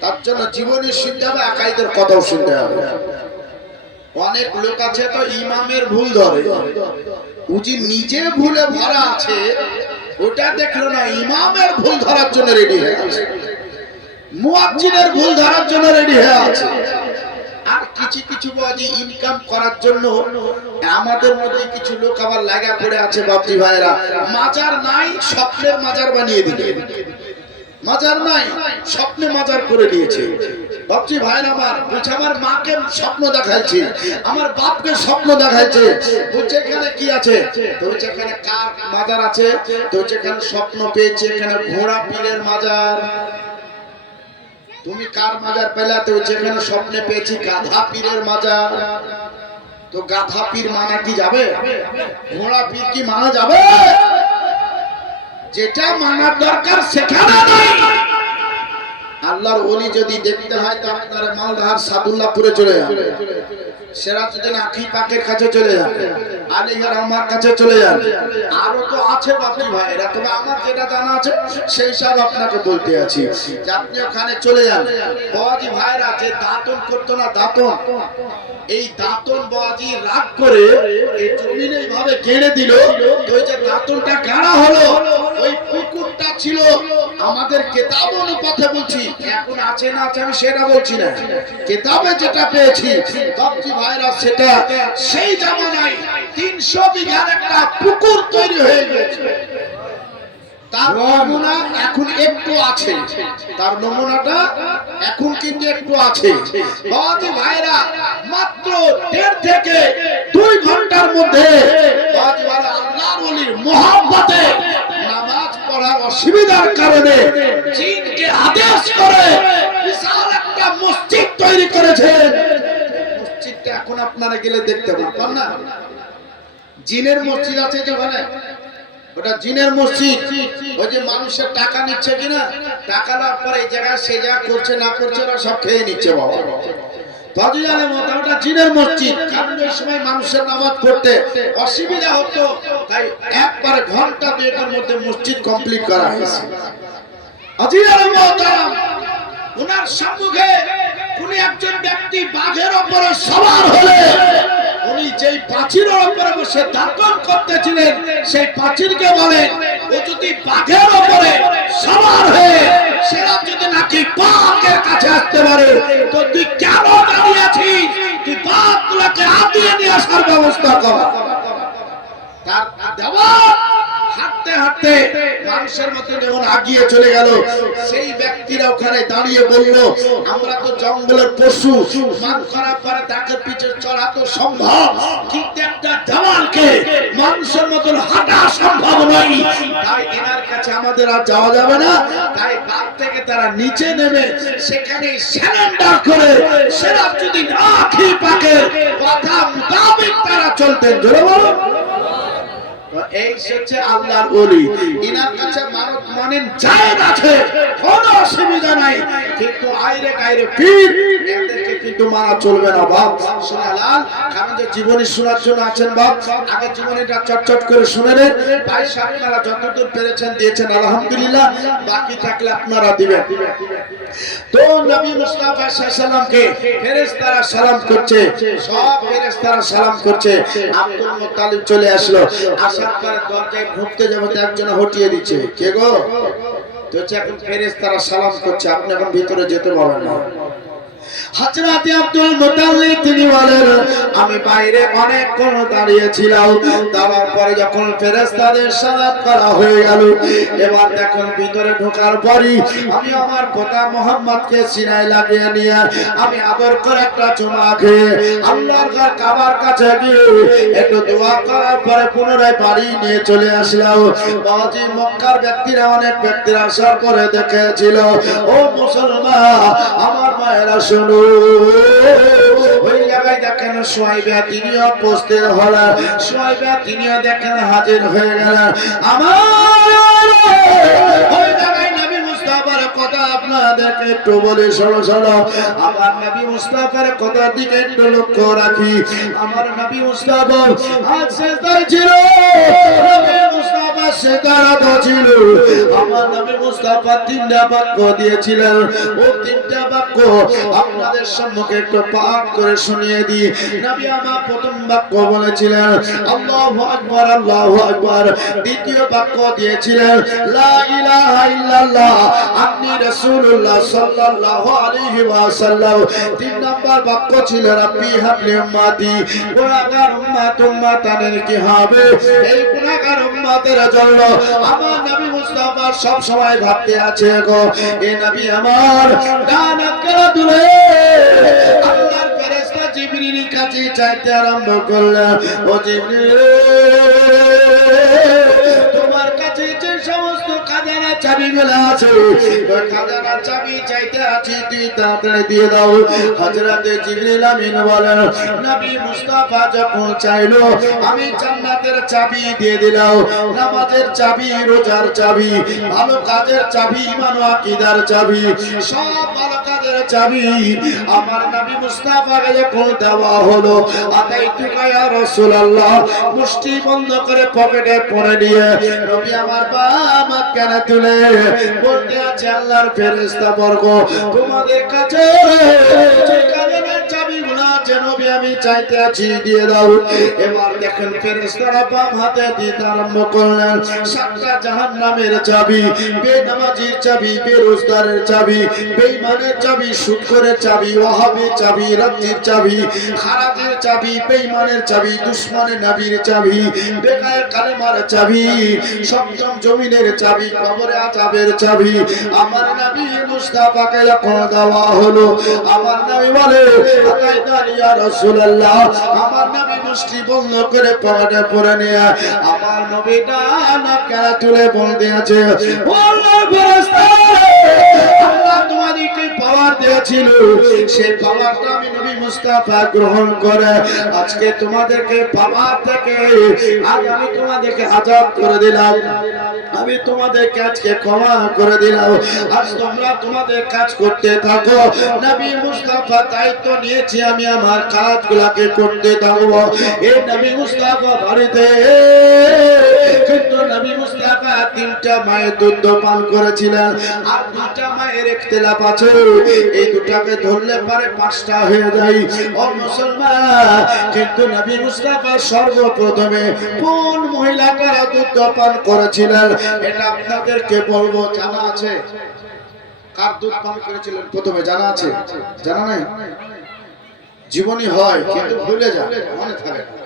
তার জন্য জীবনে শুনতে হবে, আকাইদের কথাও শুনতে হবে। অনেক লোক আছে তো ইমামের ভুল ধরে, উজি নিজে ভুলে ভরা আছে, ওটা দেখলো না, ইমামের ভুল ধরার জন্য রেডি হয়ে আছে, মুয়াজ্জিনের ভুল ধরার জন্য রেডি হয়ে আছে। আর কিছু কিছু বাজি ইনকাম করার জন্য আমাদের মধ্যে কিছু লোক আবার লাগা পড়ে আছে বাপজি ভাইরা, মাজার নাই স্বপ্নের মাজার বানিয়ে দিবে। মাজার নাই স্বপ্নে মাজার করে দিয়েছে। বাপজি ভাইরা আমার বলছে আমার মাকে স্বপ্ন দেখাইছে, আমার বাপকে স্বপ্ন দেখাইছে, বলছে এখানে কি আছে, তো বলছে এখানে কার মাজার আছে, তো বলছে এখানে স্বপ্ন পেয়েছে এখানে ঘোড়া পীরের মাজার। তুমি কার মাজার পেলা? তো যেখানে স্বপ্নে পেয়েছি গাধা পীরের মাজার, তো গাধা পীর মানা কি যাবে? ঘোড়া পীর কি মানা যাবে? যেটা মানার দরকার সেখানে নাই। আল্লাহর ওলি যদি দেখতে হয় তো আপনারা মালদাহার সাদুল্লাহপুরে চলে যান, সিরাজউদ্দিন আখি পাকের কাছে চলে যান, আলিগড় আমার কাছে চলে যান, আরো তো আছে বাকি ভাইরা, তবে আমার যেটা জানা আছে সেই সব আপনাকে বলতে আছি যে আপনি ওখানে চলে যান। বাবাজি ভাইরা আছে দাঁতন করতো না, দাঁতন, এই দাঁতন বাবাজি রাগ করে এই জমিনে এইভাবে গেড়ে দিল, তো ওই যে দাঁতনটা গাড়া হলো, ওই পুকুরটা ছিল আমাদের কেতাব অনুপাতে বলছি, এখন আছে না আছে আমি সেটা বলছি না, কেতাবে যেটা পেয়েছি বাবাজি ভাইরা সেটা সেই জামানায় 300 বিঘার একটা পুকুর তৈরি হয়ে গেছে। তার নমুনা এখন একটু আছে, তার নমুনাটা এখন কিন্তু একটু আছে। বাবাজি ভাইরা মাত্র 1.5 থেকে 2 ঘন্টার মধ্যে বাবাজি ভাইরা আল্লাহর ওলির মহব্বতে নামাজ পড়ার অসুবিধার কারণে জিনকে আদেশ করে বিশাল একটা মসজিদ তৈরি করেছেন। মসজিদটা এখন আপনারা গেলে দেখতে পাবেন না, জিনের মসজিদ আছে যেখানে, ওটা জিনের মসজিদ। ওই যে মানুষের টাকা নিচ্ছে কিনা, টাকা নেওয়ার পরে এই জায়গায় সেই জায়গা করছে না করছে ওরা সব খেয়ে নিচ্ছে বাবা। ওটা জিনের মসজিদ, কারণ ওই সময় মানুষের নামাজ পড়তে অসুবিধা হতো, তাই একবারে ঘন্টা 2-এর মধ্যে মসজিদ কমপ্লিট করা হয়েছে। ওনার সম্মুখে উনি একজন ব্যক্তি বাঘের উপরে সওয়ার হলে উনি যেই পাঁচিরের উপরে বসে দাঁতন করতেছিলেন সেই পাঁচিরকে বলেন, ও যদি বাঘের উপরে সওয়ার হয়ে সেরা যদি নাকি বাঘের কাছে আসতে পারে তো তুই কেন দাঁড়িয়ে আছিস, তুই বাঘগুলোকে আদিয়ে নিয়ে আসার ব্যবস্থা কর। তার দেওয়া হাঁটতে হাঁটতে মানুষের মতো যখন আগিয়ে চলে গেল, সেই ব্যক্তিরা ওখানে দাঁড়িয়ে বলল, আমরা তো জঙ্গলের পশু, মান করার পরে তাকে পিছে চড়া তো সম্ভব, কিন্তু একটা দেওয়ালকে মানুষের মতন হাঁটা সম্ভব নয়, তাই এনার কাছে আমাদের আর যাওয়া যাবে না। তাই বাঘ থেকে তারা নিচে নেমে সেখানে সারেন্ডার করে সিরাজউদ্দিন আখি পাকের কথা মোতাবেক তারা চলতেন। জোরে বলুন, এই হচ্ছে আল্লাহর ওলি। ইনার কাছে মানত মানেন জায়েজ আছে, কোনো অসুবিধা নাই, কিন্তু আইরে গায়রে পীর এদেরকে কিন্তু মানা চলবে না বাপ। শোনালাল, কারণ যে জীবনী শোনার জন্য আছেন বাপ, আগে জীবনীটা চটচট করে শুনে নেন। ভাই আপনারা যতদূর পেরেছেন দিয়েছেন আলহামদুলিল্লাহ, বাকি থাকলে আপনারা দিবেন। তো নবী মুস্তাফা সাল্লাল্লাহু আলাইহি সাল্লামকে ফেরেশতারা সালাম করছে, সব ফেরেশতারা সালাম করছে। আব্দুল মুত্তালিব চলে আসলো, আসার পর দরজায় ঢুকতে যাবে তো একজন হটিয়ে দিচ্ছে, কে গো? তো এখন ফেরেশতারা সালাম করছে, আপনি এখন ভিতরে যেতে পারবেন না। হযরত আব্দুল মুত্তালিব তিনি বলেন, আমি বাইরে অনেকক্ষণ দাঁড়িয়েছিলাম, দাঁড়ার পরে যখন ফেরেশতাদের সালাত করা হয়ে গেল, এবার দেখুন ভিতরে ঢোকার পরই আমি আমার খোদা মুহাম্মদকে সিনায় লাগিয়ে নিয়ে আমি আদর করে একটা চুমা খেয়ে আল্লাহর কাবার কাছে গিয়ে একটু দোয়া করার পরে পুনরায় বাড়ি নিয়ে চলে আসলাম। বাবাজি মক্কার ব্যক্তিরা, অনেক ব্যক্তিরা আসার পরে দেখেছিল, ও মুসলমান আমার মায়েরা শুনো, ওই জায়গায় দেখেন সুহাইবা তিনিও উপস্থিত হলেন, সুহাইবা তিনিও দেখেন হাজির হয়ে গেলেন। আমার ওই জায়গায় নবী মুস্তাফার কথা আপনাদেরকে একটু বলে শোনো শোনো, আমার নবী মুস্তাফার কথার দিকে একটু লক্ষ্য রাখি। আমার নবী মুস্তাফা আজ সেজদায় ছিল, নবী মুস্তাফা সেজদারত ছিল। আমার নবী মুস্তাফা 3টা বাক্য দিয়েছিলেন, ও 3টা বাক্য আপনাদের সম্মুখে একটু পাঠ করে শুনিয়ে দিই। নবী আমার প্রথম বাক্য বলেছিলেন আল্লাহু আকবার, আল্লাহু আকবার। দ্বিতীয় বাক্য দিয়েছিলেন লা ইলাহা ইল্লাল্লাহ আন্নী রাসূলুল্লাহ সাল্লাল্লাহু আলাইহি ওয়াসাল্লাম। 3 নম্বর বাক্য ছিল রাব্বি হাবলি উম্মতি, গুনাহগার উম্মত উম্মতানের কি হবে, এই গুনাহগার উম্মতের জন্য আমার নবী মুস্তাফা সব সময় ভাবতে আছে গো, এই নবী আমার ডান করে দুলে আল্লাহর ফেরেশতা জিবরিলের কাছে চাইতে আরম্ভ করলেন, ও জিবরিল তোমার কাছে যে সমস্ত খাজানা চাবিগুলো আছে ওই খাজানার চাবি চাইতে আছি তুই তাড়াতাড়ি দিয়ে দাও হযরতে জিবরিল আমিন বলেন নবী মুস্তাফা যখন চাইলো আমি জান্নাতের চাবি দিয়ে দিলাম নামাজের চাবি রোজার চাবি ভালো কাজের চাবি ঈমান ও আকীদার চাবি সব ভালো কাজের চাবি আমার নবী মুস্তাফাকে যখন দেওয়া হলো আতাইতুকা ইয়া রাসূলুল্লাহ মুষ্টি বন্ধ করে পকেটে পড়ে নিয়ে নবী আমার বাম কানে তুলে বলতে আছে আল্লাহর ফেরেশতা বর্গ তোমাদের কাছে যে খাজানার চাবিগুলো আছে নবী আমি চাইতে আছি দিয়ে দাও এবার দেখেন ফেরেশতারা বাম হাতে দিতে আরম্ভ করলেন সাতটা জাহান্নামের চাবি বেনামাজির চাবি বেরোজগারের চাবি বেঈমানের চাবি সুদখোরের চাবি ওয়াহাবির চাবি রাজ্যের চাবি খারাজের চাবি বেঈমানের চাবি দুশমনের নবীর চাবি বেকার কালেমার চাবি সপ্তম জমিনের চাবি কবরে আযাবের চাবি আমার নবী মুস্তাফাকে যখন দেওয়া হলো আমার নবী বলে আতাইতান ইয়া রাসূলুল্লাহ আমার নবী মুষ্টি বন্ধ করে পকেটে পড়ে নিয়ে আমার নবী ডানা কারা তুলে বলতে আছে ও আল্লাহর ফেরেশতা আল্লাহ তোমাদেরকে পাওয়ার দিয়েছিল সেই পাওয়ারটা আমি নবী মুস্তাফা গ্রহণ করে আজকে তোমাদেরকে পাওয়ার থেকে আজ আমি তোমাদেরকে আযাব করে দিলাম আমি তোমাদেরকে আজকে ক্ষমা করে দিলাম আজ তোমরা তোমাদের কাজ করতে থাকো নবী মুস্তাফা দায়িত্ব নিয়েছি আমি আমার কাজগুলোকে করতে থাকবো এই নবী মুস্তাফা বাড়িতে কিন্তু নবী মুস্তাফা তিনটা মায়ের দুধ পান করেছিলেন আর দুইটা মায়ের ইখতিলাফ আছে এই দুটাকে ধরলে পরে পাঁচটা হয়ে যায় ও মুসলমান কিন্তু নবী মুস্তাফা সর্বপ্রথমে কোন মহিলাটা দুধ পান করেছিলেন এটা আপনাদেরকে বলবো জানা আছে কার দুধ পান করেছিলেন প্রথমে জানা আছে জানা নাই জীবনী হয় কিন্তু ভুলে যায় মনে থাকে না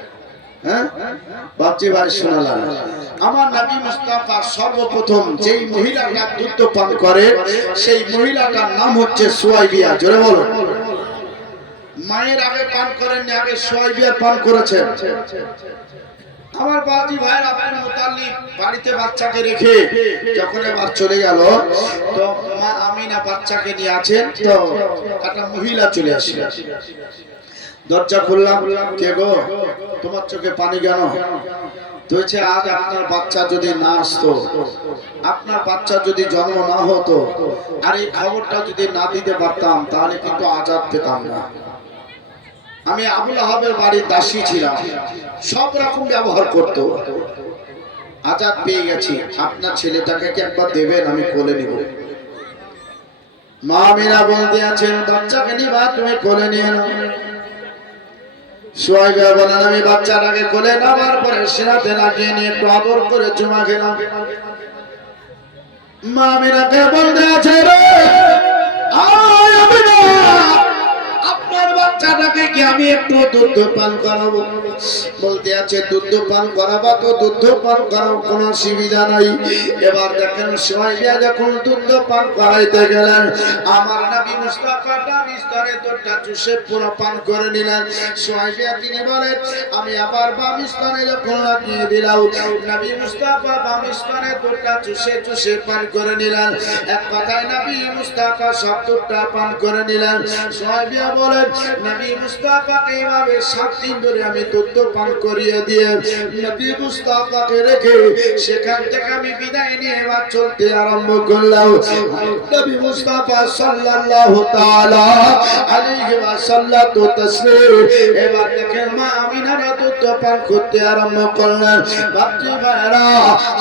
হ্যাঁ বাচ্চা ভাই শোনালাম আমার নবী মুস্তাফা সর্বপ্রথম যেই মহিলাটা দুধ পান করে সেই মহিলাটার নাম হচ্ছে সুয়াইবিয়া জোরে বলো মায়ের আগে পান করেননি আগে সুয়াইবিয়া পান করেছেন আমার বাজি ভাইয়ের আপনার মুতাল্লিব বাড়িতে বাচ্চাকে রেখে যখন এবার চলে গেল তো মা আমিনা বাচ্চাকে নিয়ে আছেন তো একটা মহিলা চলে আসে দরজা খুললাম কে গো তোমার চোখে পানি কেন তুইছে আজ আপনার বাচ্চা যদি না আসতো আপনার বাচ্চা যদি জন্ম না হতো আর এই খবরটা যদি না দিতে পারতাম তাহলে কিন্তু আযাব পেতাম না আমি আবুল আহাবের বাড়ির দাসী ছিলাম সব রকম ব্যবহার করতো আযাব পেয়ে গেছি আপনার ছেলেটাকে কি একবার দেবেন আমি কোলে নিব মা মিনা বলতে আছেন বাচ্চাকে নিবা তুমি কোলে নিয়ে নাও সুয়াইবা বলেন আমি বাচ্চাটাকে কোলে নেওয়ার পরে সিনাতে লাগিয়ে নিয়ে একটু আদর করে চুমা খেলাম মা মিনাকে বলতে আছে রে আয় আমিনা আপনার বাচ্চাটাকে কি আমি একটু দুধ পান করাবো বলতে আছে দুধ পান করাবা তো দুধ পান করাও কোনো অসুবিধা নাই এবার দেখেন সুয়াইবা যখন দুধ পান করাইতে গেলেন আমার নবী মুস্তাফা বিস্তরে দুধটা চুষে পুরো পান করে নিলেন সুয়াইবা তিনি বলেন আমি আবার বাম স্তনে যখন লাগিয়ে দিলাম নবী মুস্তাফা বাম স্তনে দুধটা চুষে চুষে পান করে নিলেন এক কথায় নবী মুস্তাফা সব দুধটা পান করে নিলেন সুয়াইবা বলেন নবী মুস্তাফাকে এইভাবে 7 দিন ধরে আমি দুধ পান করিয়ে দিয়ে নবী মুস্তাফাকে রেখে সেখান থেকে আমি বিদায় নিয়ে এবার চলতে আরম্ভ করলাম নবী মুস্তাফা সাল্লাল্লাহু তাআলা আলাইহি ওয়াসাল্লাতু তাসলিম এবার দেখেন মা আমিনারা দুধ পান করতে আরম্ভ করলেন বাচ্চা ভাইরা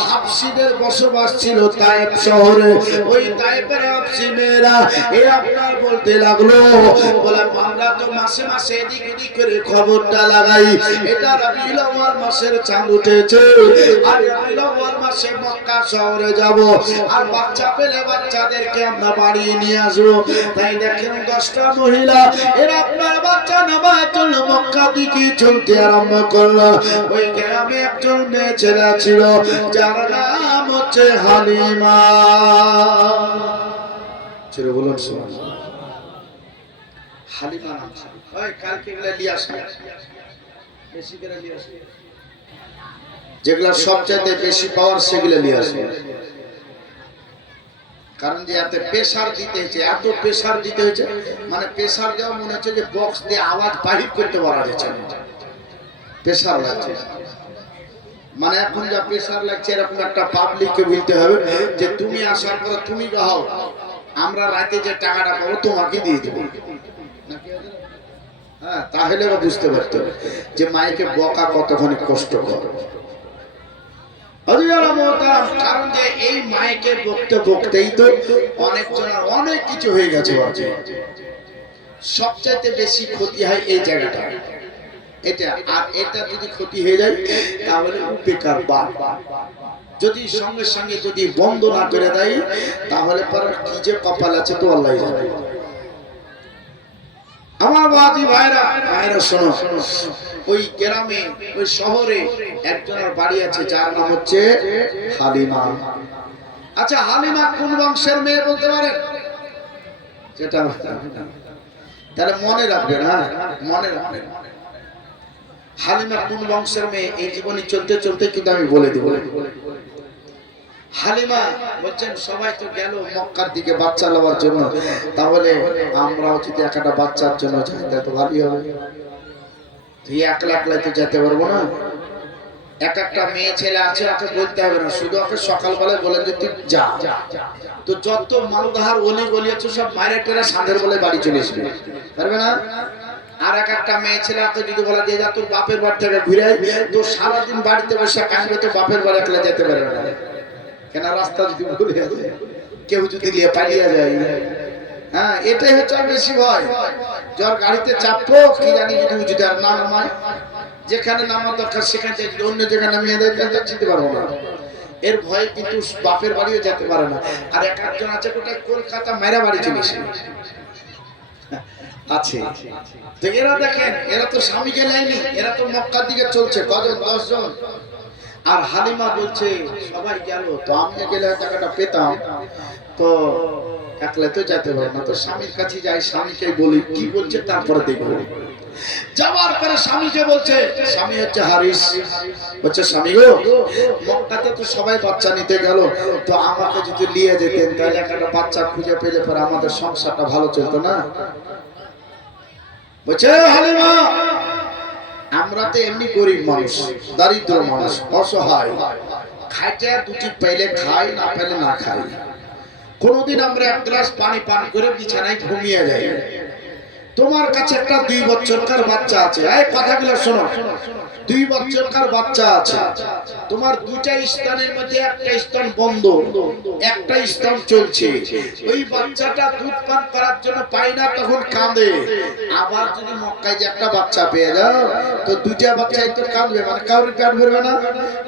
হাবশীদের বসবাস ছিল তায়েফ শহরে ওই তায়েফের হাবশী মেয়েরা এই আপনার বলতে লাগলো বলে আমরা তো মাসে মাসে এদিক ওদিক করে খবরটা লাগাই এটা রবিউল আউয়াল মাসের চাঁদ উঠেছে আর রবিউল আউয়াল মাসে মক্কা শহরে যাব আর বাচ্চা পেলে বাচ্চাদেরকে আমরা বাড়ি নিয়ে আসবো তাই দেখেন 10টা মহিলা এরা আপনার বাচ্চা নেবার জন্য মক্কা দিকে চলতে আরম্ভ করলো ওই গ্রামে একজন মেয়ে ছেলে ছিল যার নাম হচ্ছে হালিমা ছেলে বলুন সুবহানাল্লাহ হালিমা নাম ছিল ওই কালকে গেলে লিয়াস বেশি করে লিয়াস যেগুলা সবচেয়ে বেশি পাওয়ার সেগুলা লিয়াস কারণ যে এত প্রেসার দিতে হয়েছে, এত প্রেসার দিতে হয়েছে, মানে প্রেসার দেওয়া মনে হচ্ছে যে বক্স দিয়ে আওয়াজ বাহির করতে পারা যাচ্ছে না, প্রেসার লাগছে। মানে এখন যা প্রেসার লাগছে, এরকম একটা পাবলিককে বলতে হবে যে তুমি আসার পরে তুমি গাও, আমরা রাতে যে টাকাটা পাবো তোমাকে দিয়ে দেবো। হ্যাঁ, তাহলে বুঝতে পারতো যে মাইকে বকা কতখানি কষ্টকর। কারণ যে এই মাইকে বকতে বকতেই তো অনেকজনের অনেক কিছু হয়ে গেছে। সবচাইতে বেশি ক্ষতি হয় এই জায়গাটা, এটা। আর এটা যদি ক্ষতি হয়ে যায় তাহলে বেকার বাপ যদি সঙ্গে সঙ্গে যদি বন্ধ না করে দেয়, তাহলে পর কি যে কপাল আছে তো আল্লাহ জানে। আমার বাজি ভাইরা, ভাইরা শোনো, ওই গ্রামে ওই শহরে একজনের বাড়ি আছে যার নাম হচ্ছে হালিমা। আচ্ছা, হালিমা কোন বংশের মেয়ে বলতে পারেন? যেটা তাহলে মনে রাখবেন, হ্যাঁ মনে রাখবেন, হালিমা কোন বংশের মেয়ে এই জীবনে চলতে চলতে কিন্তু আমি বলে দেব। হালিমা বলছেন সবাই তো গেল মক্কার দিকে বাচ্চা নেওয়ার জন্য, তাহলে আমরাও যদি একটা বাচ্চার জন্য যাই তাহলে তো ভালোই হবে। তুই একলা একলাই তো যেতে পারবো না, এক একটা মেয়ে ছেলে আছে, ওকে বলতে হবে না, শুধু ওকে সকালবেলায় বলেন যে তুই যা। তো যত মালদাহার অলি গলি আছে সব মায়ের টেরা সাঁঝের বলে বাড়ি চলে আসবে, পারবে না? আর এক একটা মেয়ে ছেলে ওকে যদি বলা দিয়ে যা তোর বাপের বাড়ি থেকে ঘুরে, তো সারাদিন বাড়িতে বসে কাঁদবে, তো বাপের বাড়ি একলা যেতে পারবে না। কেন? রাস্তা যদি ভুলে আছে, কেউ যদি নিয়ে পালিয়ে যায়। হ্যাঁ, এটাই হচ্ছে বেশি ভয়। যার গাড়িতে চাপবো কি জানি যদি আর না নামায়, যেখানে নামার দরকার সেখানে অন্য যেখানে নামিয়ে দেয় যেতে পারবো না। এর ভয়ে কিন্তু বাপের বাড়িও যেতে পারে না। আর এক একজন আছে কোথায় কলকাতা মেরা বাড়ি চলে আছে। তো এরা দেখেন, এরা তো স্বামীকে নেয়নি, এরা তো মক্কার দিকে চলছে। কজন? 10 জন। আর হালিমা বলছে সবাই গেল, তো আমি গেলে টাকাটা পেতাম, তো একলা তো যেতে পারবো না, তো স্বামীর কাছে যাই, স্বামীকে বলি কি বলছে, তারপরে দেখবো। যাওয়ার পরে স্বামীকে বলছে, স্বামী হচ্ছে হারিস, বলছে স্বামী গো, মক্কাতে তো সবাই বাচ্চা নিতে গেল, তো আমাকে যদি নিয়ে যেতেন তাহলে একটা বাচ্চা খুঁজে পেলে পরে আমাদের সংসারটা ভালো চলতো না। বলছে হালিমা, আমরা তো এমনি গরিব মানুষ, দারিদ্র মানুষ, অসহায়, খাইতে দুটি পেলে খাই, না পেলে না খাই। কোনদিন আমরা এক গ্লাস পানি পান করে বিছানায় ঘুমিয়ে যাই। তোমার কাছে একটা 2 বছরকার বাচ্চা আছে, এই কথাগুলো শোনো, 2 বছরকার বাচ্চা আছে, তোমার দুইটা স্থানের মধ্যে একটা স্থান বন্ধ, একটা স্থান চলছে। ওই বাচ্চাটা দুধ পান করার জন্য পায় না, তখন কাঁদে। আবার যদি মক্কায় যে একটা বাচ্চা পেয়ে যাও, তো দুইটা বাচ্চাই তো কাঁদবে, মানে কাউরে পেট ভরবে না,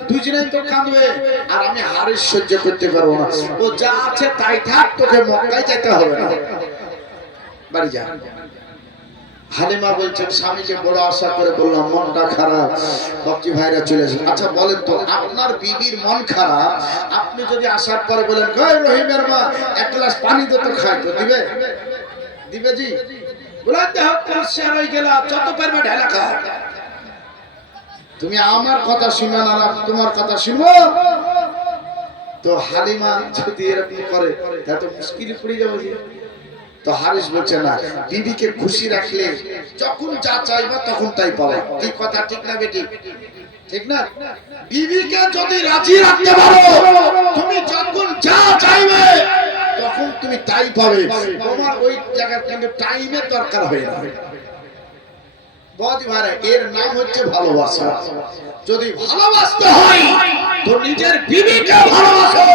দুজনেই তো কাঁদবে। আর আমি হারিস সহ্য করতে পারবো না, ও যা আছে তাই থাক, তোকে মক্কায় যেতে হবে না, বাড়ি যা। হালিমা বলছেন স্বামীকে বড় আশা করে বললাম মনটা খারাপ, বাপজি ভাইরা চলে আসেন। আচ্ছা বলেন তো, আপনার বিবির মন খারাপ, আপনি যদি আসার পরে বলেন রহিমের মা এক গ্লাস পানি দে তো খাই, তো দিবে? দিবে জি? যত পারবে ঢেলা খা। তুমি আমার কথা শুনবে না, তোমার কথা শুনবো? তো হালিমা যদি এরকম করে তাহলে তো মুশকিল পড়ে যাবো। তো হারিস বলছে না, বিবিকে খুশি রাখলে যখন যা চাইবা তখন তাই পাবে। কি কথা ঠিক না বেটি? ঠিক না? বিবিকে যদি রাজি রাখতে পারো, তুমি যখন যা চাইবে তখন তুমি তাই পাবে। তোমার ওই জায়গার কিন্তু টাইমের দরকার হয় না। বাজি ভাইরা, এর নাম হচ্ছে ভালোবাসা। যদি ভালোবাসতে হয় তো নিজের বিবিকে ভালোবাসো,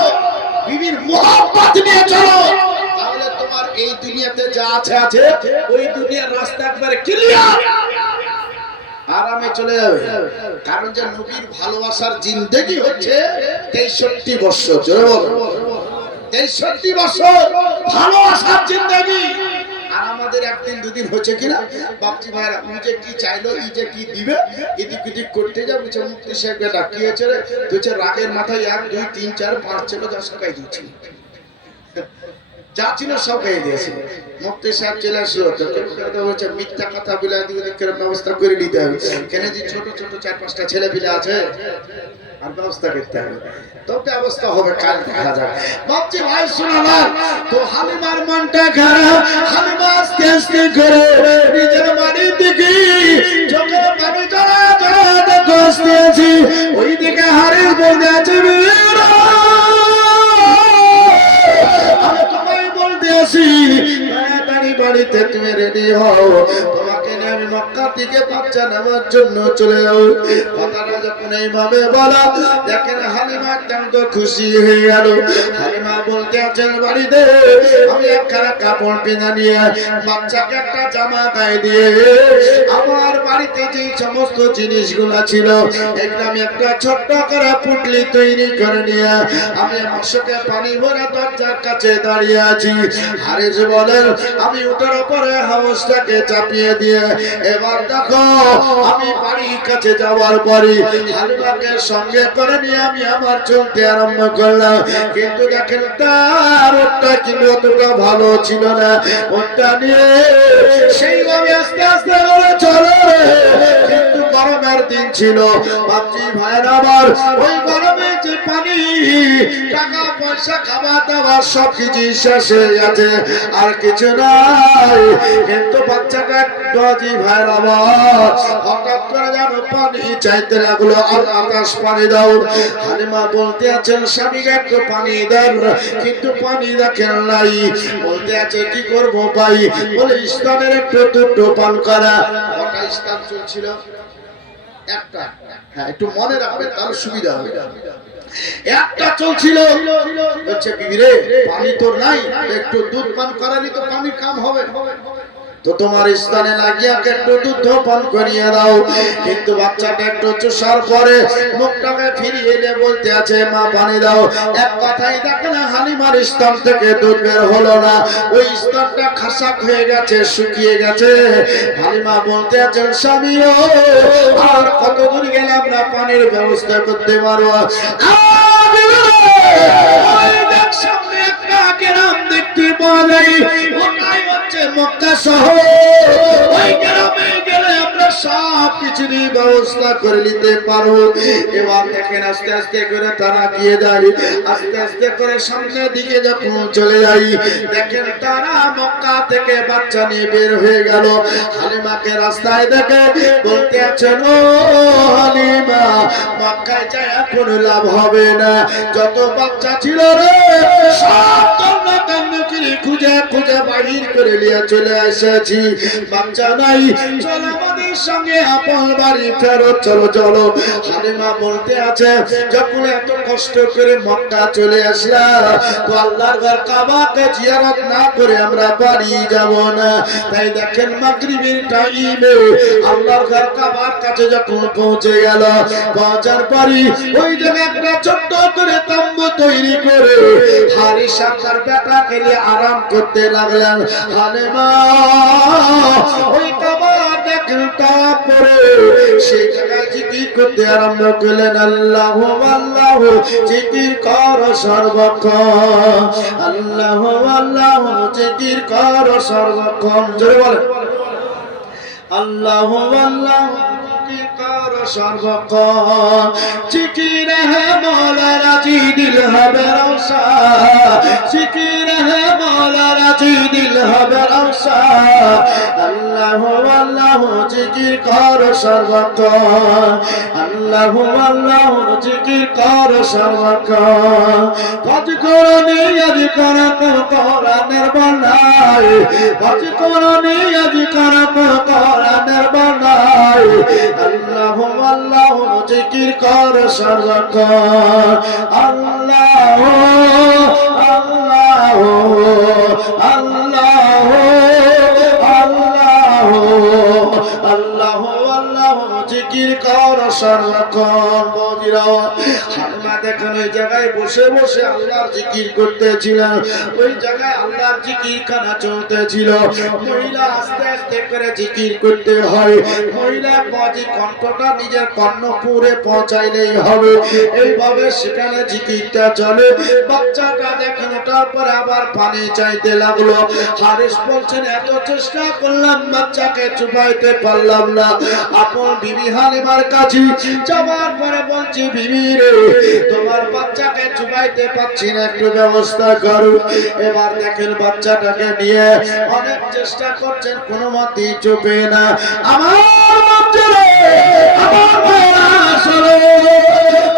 বিবির মোহাব্বত নিয়ে চলো, তাহলে তোমার এই দুনিয়াতে যা আছে আছে, ওই দুনিয়ার রাস্তা একবারে ক্লিয়ার, আরামে চলে যাবে। কারণ যে নবীর ভালোবাসার জিন্দেগি হচ্ছে 63 বছর। জোরে বলো, 63 বছর ভালোবাসার জিন্দেগি। আর আমাদের একদিন দুদিন হচ্ছে কিনা বাপজি ভাইরা, উনি যে কি চাইলো, ই যে কি দিবে, এদিক ওদিক করতে যাবো। মুক্তি শেখ বেটা কি হয়েছে রে, তুই রাগের মাথায় 1 2 3 4 5 ছিল, 10 টাকাই দিচ্ছি। যা ছিল সব খেয়ে দিয়েছে। মুফতি সাহেব চলে আসলো, বলছে মিথ্যা কথা বলে দিকের ব্যবস্থা করে নিতে হবে। কেন যে ছোট ছোট 4-5টা ছেলে পিলে আছে, আর ব্যবস্থা করতে হবে। তো ব্যবস্থা হবে, কাল দেখা যাবে। ভাবছি ভাই শোনালাম তো হালিমার মনটা খারাপ। হালিমা আস্তে আস্তে করে নিজের বাড়ির দিকে চোখের পানি জড়া জড়া দেখো আসতে আছি। ওই দিকে হারের বলতে আছে আমি তোমায় বলতে আসি তাড়াতাড়ি বাড়িতে তুমি রেডি হও, তোমাকে নিয়ে আমি মক্কা থেকে বাচ্চা নেওয়ার জন্য চলে যাও। কথাটা যখন এইভাবে বলা, দেখেন হালিমা অত্যন্ত খুশি হয়ে গেল। হালিমা বলতে আছেন বাড়িতে আমি একখানা কাপড় কিনে নিয়ে বাচ্চাকে একটা জামা গায়ে দিয়ে আমার বাড়িতে যে সমস্ত জিনিসগুলো ছিল এগুলো আমি একটা ছোট্ট করে পুটলি তৈরি করে নিয়ে আমি মশকে পানি ভরা দরজার কাছে দাঁড়িয়ে আছি। হারিস বলেন আমি উঠার উপরে হাউসটাকে চাপিয়ে দিয়ে এবার দেখো আমি বাড়ির কাছে যাওয়ার পরে হালিমাকে সঙ্গে করে নিয়ে আমি আমার চলতে আরম্ভ করলাম। কিন্তু দেখেন তার ওটা কিন্তু অতটা ভালো ছিল না। ওটা নিয়ে সেইভাবে আস্তে আস্তে করে চলে, কিন্তু গরমের দিন ছিল। ভাবছি ভাইয়ের আমার ওই গরমে যে পানি, টাকা পয়সা, খাবার দাবার সব কিছু শেষ হয়ে গেছে, আর কিছু নাই। কিন্তু বাচ্চাটা বাজি ভাইয়ের আমার হঠাৎ করে যেন পানি চাইতে লাগলো, আর আকাশ পানি দাও। হালিমা বলতে আছেন স্বামীকে একটু পানি দেন, কিন্তু পানি দেখেন নাই। বলতে আছে কি করবো ভাই? বলে ইসলামের একটু দুটো পান করা। কটা ইসলাম চলছিল? একটা। হ্যাঁ, একটু মনে রাখবেন তাহলে সুবিধা হবে। একটা চলছিল, বলছে বিবি রে পানি তোর নাই, একটু দুধ পান করানি তো পানির কাম হবে, তো তোমার স্থানে লাগিয়ে একটু দুধ পান করিয়ে দাও। কিন্তু বাচ্চাটা একটু চুষার পরে মুখটাকে ফিরিয়ে এনে বলতে আছে মা পানি দাও। এক কথাই দেখেন হালিমার স্তন থেকে দুধ বের হলো না, ওই স্তনটা খাসাক হয়ে গেছে, শুকিয়ে গেছে। হালিমা বলতে আছেন স্বামী ও আর কত দূর গেলে আমরা পানির ব্যবস্থা করতে পারবো? সামনে একটা গ্রাম দেখতে পাওয়া যায়, ওটাই হচ্ছে মক্কা শহর। ওই গ্রামে গেলে আমরা সব কিছুর ব্যবস্থা করে নিতে পারবো। এবার দেখেন আস্তে আস্তে করে তারা গিয়ে যায়, আস্তে আস্তে করে সামনের দিকে যখন চলে যাই দেখেন তারা মক্কা থেকে বাচ্চা নিয়ে বের হয়ে গেল। হালিমাকে রাস্তায় দেখে বলতে আছেন ও হালিমা মক্কায় যায় এখন লাভ হবে না, যত বাচ্চা ছিল রে সব খুঁজে খুঁজে বাহির করে নিয়ে চলে এসেছি, বাচ্চা নাই, চলো আমাদের সঙ্গে আপন বাড়ি ফেরত চলো চলো। হালিমা বলতে আছে যখন এত কষ্ট করে মক্কা চলে আসলাম তো আল্লাহর ঘর কাবাকে জিয়ারত না করে আমরা বাড়ি যাব না। তাই দেখেন মাগরিবের টাইমে আল্লাহর ঘর কাবার কাছে যখন পৌঁছে গেল, পৌঁছার পরে ওই জায়গায় একটা ছোট্ট করে তাম্বু তৈরি করে হারিস তার বেটাকে নিয়ে আরাম করতে লাগলেন। হালিমা ওই কাবা দেখেন তারপরে সেই জায়গায় জিকির করতে আরম্ভ করলেন আল্লাহু আল্লাহু জিকির কর সর্বক্ষণ, আল্লাহু আল্লাহু জিকির কর সর্বক্ষণ। জোরে বলেন আল্লাহু আল্লাহু জিকির কর সর্বক্ষণ। জিকির হে মৌলা রাজি দিল হবে রওশা, জিকির হে মৌলা রাজি দিল হবে রওশা। আল্লাহু আল্লাহু জিকির কর সর্বক্ষণ, আল্লাহু আল্লাহু জিকির কর সর্বক্ষণ। কাজ করনি আজ করা কোরআনের বালাই, কাজ করনি আজ করা কোরআনের বালাই। আল্লাহু আল্লাহু জিকির কর সর্বক্ষণ, আল্লাহু আল্লাহু আল্লাহু আল্লাহু আল্লাহু আল্লাহু জিকির কর বলো সর্বক্ষণ বদিরা হালিমা দেখেন ওই জায়গায় বসে বসে আল্লাহর জিকির করতেছিলেন ওই জায়গায় আল্লাহর জিকির খানা চলতেছিল মহিলা আস্তে আস্তে করে জিকির করতে হয় মহিলা বাজি কণ্ঠটা নিজের কর্ণপুরে পৌঁছাইলেই হবে এইভাবে সেখানে জিকিরটা চলে বাচ্চাটা দেখেন ওটার পর আবার পানি চাইতে লাগলো হারিস বলছেন এত চেষ্টা করলাম বাচ্চাকে চুপাইতে পারলাম না আপন বিবি হালিমার কাছে যাওয়ার পরে বলছি বিবি রে তোমার বাচ্চাকে চুপাইতে পাচ্ছি না একটু ব্যবস্থা করো এবার দেখেন বাচ্চাটাকে নিয়ে অনেক চেষ্টা করছেন কোনো মতেই চুপে না আমার বাচ্চা রে আমার ভাইরা আসলে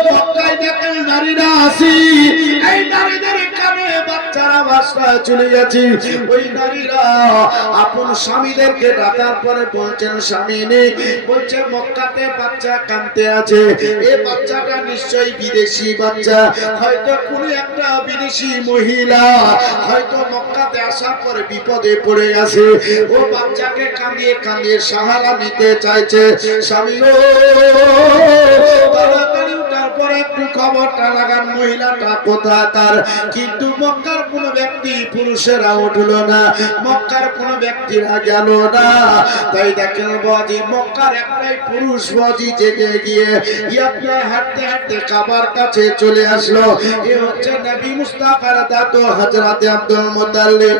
মক্কায় দেখেন নারীরা আসি এই নারীদের কানে বাচ্চারা বাসায় চলে গেছে ওই নারীরা আপন স্বামীদেরকে ডাকার পরে বলছেন স্বামী নেই বলছে মক্কাতে বাচ্চা কাঁদতে আছে এই বাচ্চাটা নিশ্চয়ই বিদেশি বাচ্চা হয়তো কোনো একটা বিদেশি মহিলা হয়তো মক্কাতে আসার পরে বিপদে পড়ে গেছে ও বাচ্চাকে কাঁদিয়ে কাঁদিয়ে সাহারা নিতে চাইছে স্বামী গো তাড়াতাড়ি উঠার পরে একটু খবরটা লাগান মহিলাটা কোথায় তার কিন্তু মক্কার কোনো ব্যক্তি পুরুষেরা উঠলো না মক্কার কোনো ব্যক্তিরা গেল না তাই দেখেন বাজি মক্কার একটাই পুরুষ বাজি জেগে গিয়ে ইয়াবনা হাঁটতে হাঁটতে কাবার কাছে চলে আসলো এ হচ্ছে নবী মুস্তাফার দাদু হযরতে আব্দুল মুতাল্লিব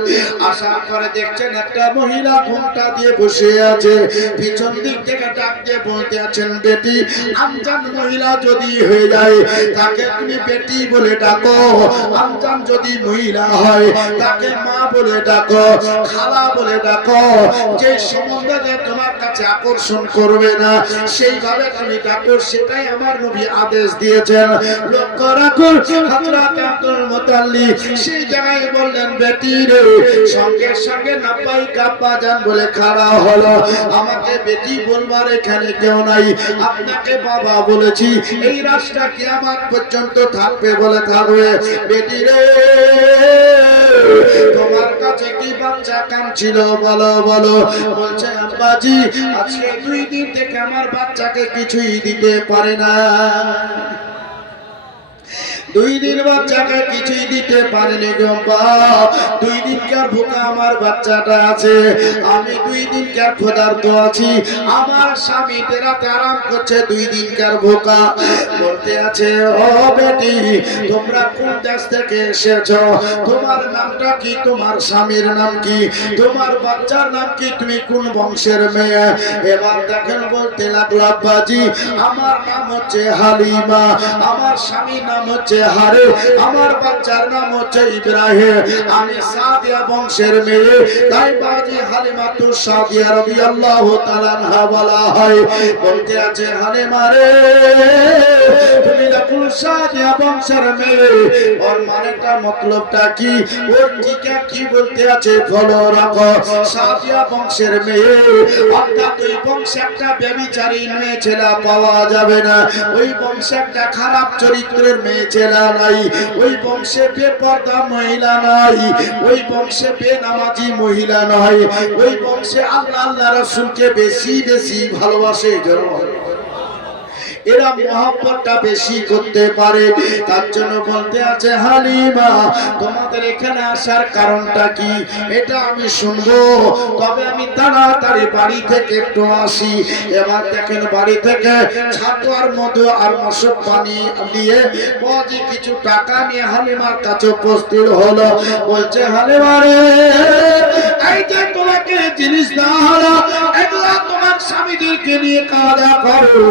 আসার পরে দেখছেন একটা মহিলা ঘোমটা দিয়ে বসে আছে পিছন দিক থেকে ডাক দিয়ে বলতে আছেন বেটি আমজান মহিলা যদি হয়ে যায় তাকে তুমি বেটি বলে ডাকো আমজান যদি মহিলা হয় তাকে মা বলে ডাকো খালা বলে ডাকো যে সম্বন্ধে তোমার কাছে আকর্ষণ করবে না সেইভাবে তুমি ডাকো সেটাই আমার নবী আদেশ দিয়েছেন লক্ষ্য রাখুন হযরত আব্দুল মুতাল্লিব সেই জায়গায় বললেন বেটি রে সঙ্গে সঙ্গে নাপাই কাব্বা জান বলে খাড়া হলো আমাকে বেটি বলবার এখানে কেউ নাই আপনাকে বাবা বলেছি এই রাস্তা কিয়ামত পর্যন্ত থাকবে বলে থাকবে বেটি রে তোমার কাছে কি বাচ্চা কাম ছিল বলো বলো বলছে আব্বাজি আজকে 2 দিন থেকে আমার বাচ্চাকে কিছুই দিতে পারে না 2 দিন বাচ্চাকে কিছুই দিতে পারেনি গম্বা 2 দিনকার ভোকা আমার বাচ্চাটা আছে আমি 2 দিনকার ক্ষুধার্ত আছি আমার স্বামী রাতে আরাম করছে 2 দিনকার ভোকা বলতে আছে ও বেটি তোমরা কোন দেশ থেকে এসেছো তোমার নামটা কি তোমার স্বামীর নাম কি তোমার বাচ্চার নাম কি তুমি কোন বংশের মেয়ে এবার দেখেন বলতে লাগলো আব্বাজি আমার নাম হচ্ছে হালিমা আমার স্বামীর নাম হচ্ছে হারে আমার বাচ্চার নাম হচ্ছে ইব্রাহিম আমি সাদিয়া বংশের মেয়ে তাই বাজি হালিমাতু সাদিয়া রাদিয়াল্লাহু তাআলা আনহা বলা হয় বলতে আছে হালিমা রে তুমি যখন সাদিয়া বংশের মেয়ে ওর মানেটা মতলবটা কি ওর টিকা কি বলতে আছে ফলো রাখো সাদিয়া বংশের মেয়ে অর্থাৎ ওই বংশে একটা ব্যভিচারী মেয়ে ছেলে পাওয়া যাবে না ওই বংশে একটা খারাপ চরিত্রের মেয়ে ছেলে নাই ওই বংশে বেপরদা মহিলা নাই ওই বংশে বেনামাজি মহিলা নয় ওই বংশে আল্লাহ রাসূলকে বেশি বেশি ভালোবাসে জন্য এরা মহব্বতটা বেশি করতে পারে তার জন্য বলতে আছে হালিমা তোমাদের এখানে আসার কারণটা কি এটা আমি শুনবো তবে আমি তাড়াতাড়ি বাড়ি থেকে একটু আসি এবার দেখেন বাড়ি থেকে ছাতু আর মধু আর মশক পানি দিয়ে বাজি কিছু টাকা নিয়ে হালিমার কাছে উপস্থিত হলো বলছে হালিমা রে এই যে তোমাকে জিনিস দেওয়া হলো এগুলা তোমার স্বামীদেরকে নিয়ে খাওয়া দাওয়া করো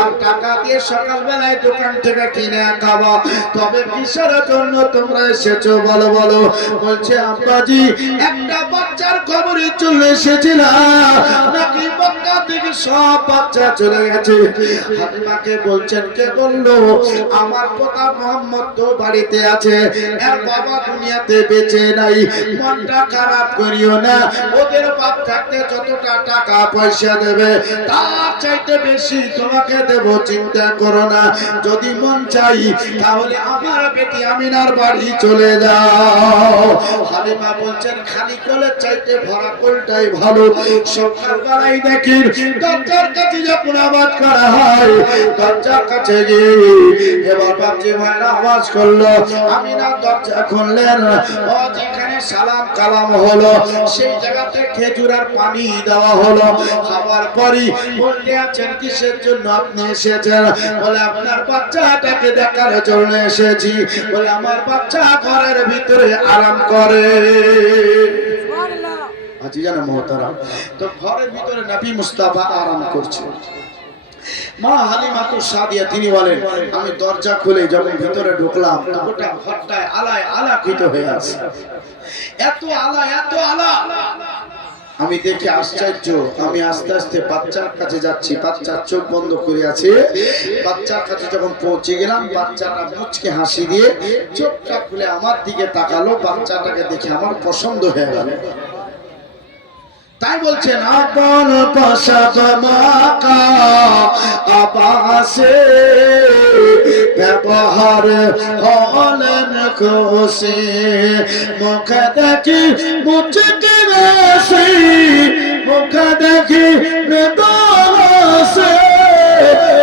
আর টাকা দিয়ে সকালবেলায় দোকান থেকে কিনে খাওয়া তবে কিসের জন্য তোমরা এসেছো বলো বলো বলছে আব্বাজি একটা বাচ্চার খবরে চলে এসেছিলাম নাকি মক্কা থেকে সব বাচ্চা চলে গেছে হালিমাকে বলছেন কে বললো আমার পোতা মোহাম্মদ তো বাড়িতে আছে এর বাবা দুনিয়াতে বেঁচে নাই মনটা খারাপ করিও না ওদের বাপ থাকতে যতটা টাকা পয়সা দেবে তার চাইতে বেশি তোমাকে দেব চিন্তা করো না, যদি মন চাই তাহলে আমার বেটি আমিনার বাড়ি চলে যাও। হালিমা বলছেন খালি কোলের চাইতে ভরা কোলটাই ভালো। সকালবেলায় দেখি দরজার কাছে যখন আওয়াজ করা হয়, দরজার কাছে গিয়ে এবার বাপজি ভাইরা আওয়াজ করলো, আমিনা দরজা খুললেন। ও যেখানে সালাম কালাম হলো সেই জায়গাতে খেজুর আর পানি দেওয়া হলো। খাবার পরই বলতে আছেন কিসের জন্য আপনি এসেছেন? বলে আপনার বাচ্চাটাকে দেখার জন্য এসেছি। বলে আমার বাচ্চা ঘরের ভিতরে আরাম করে। আজি জানা মোহতারাম, তো ঘরের ভিতরে নবী মুস্তাফা আরাম করছে। মা হালিমা তো সাদিয়া তিনি বলেন আমি দরজা খুলে যখন ভিতরে ঢুকলাম তো গোটা ঘরটায় আলায় আলোকিত হয়ে আছে। এত আলা এত আলা, আমি দেখে আশ্চর্য। আমি আস্তে আস্তে বাচ্চার কাছে যাচ্ছি, বাচ্চার চোখ বন্ধ করে আছে। বাচ্চার কাছে যখন পৌঁছে গেলাম, বাচ্চাটা মুচকে হাসি দিয়ে চোখটা খুলে আমার দিকে তাকালো। বাচ্চাটাকে দেখে আমার পছন্দ হয়ে গেল। তাই বলছেন আপন পশব মাকা আবাসে ব্যবহার হলেন খুশি, মুখে দেখি মুচকি হাসি, মুখে দেখি হাসি,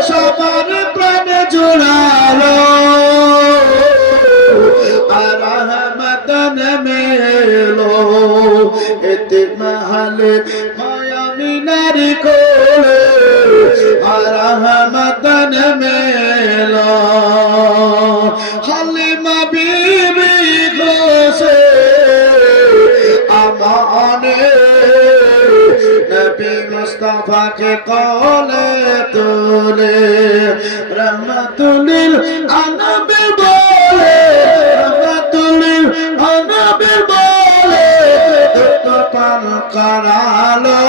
সবার প্রাণ জোড়ালো আর রহমতন মেলো। এতে মহলে মায়া মিনারি কোলে আর রহমতন মেলো। হালিমা বিবি গোসে আমানে নবী মুস্তাফা কে কোলে তোলে, রহমতুলিল আলামিন বলে, রহমতুলিল আলামিন বলে পান করালো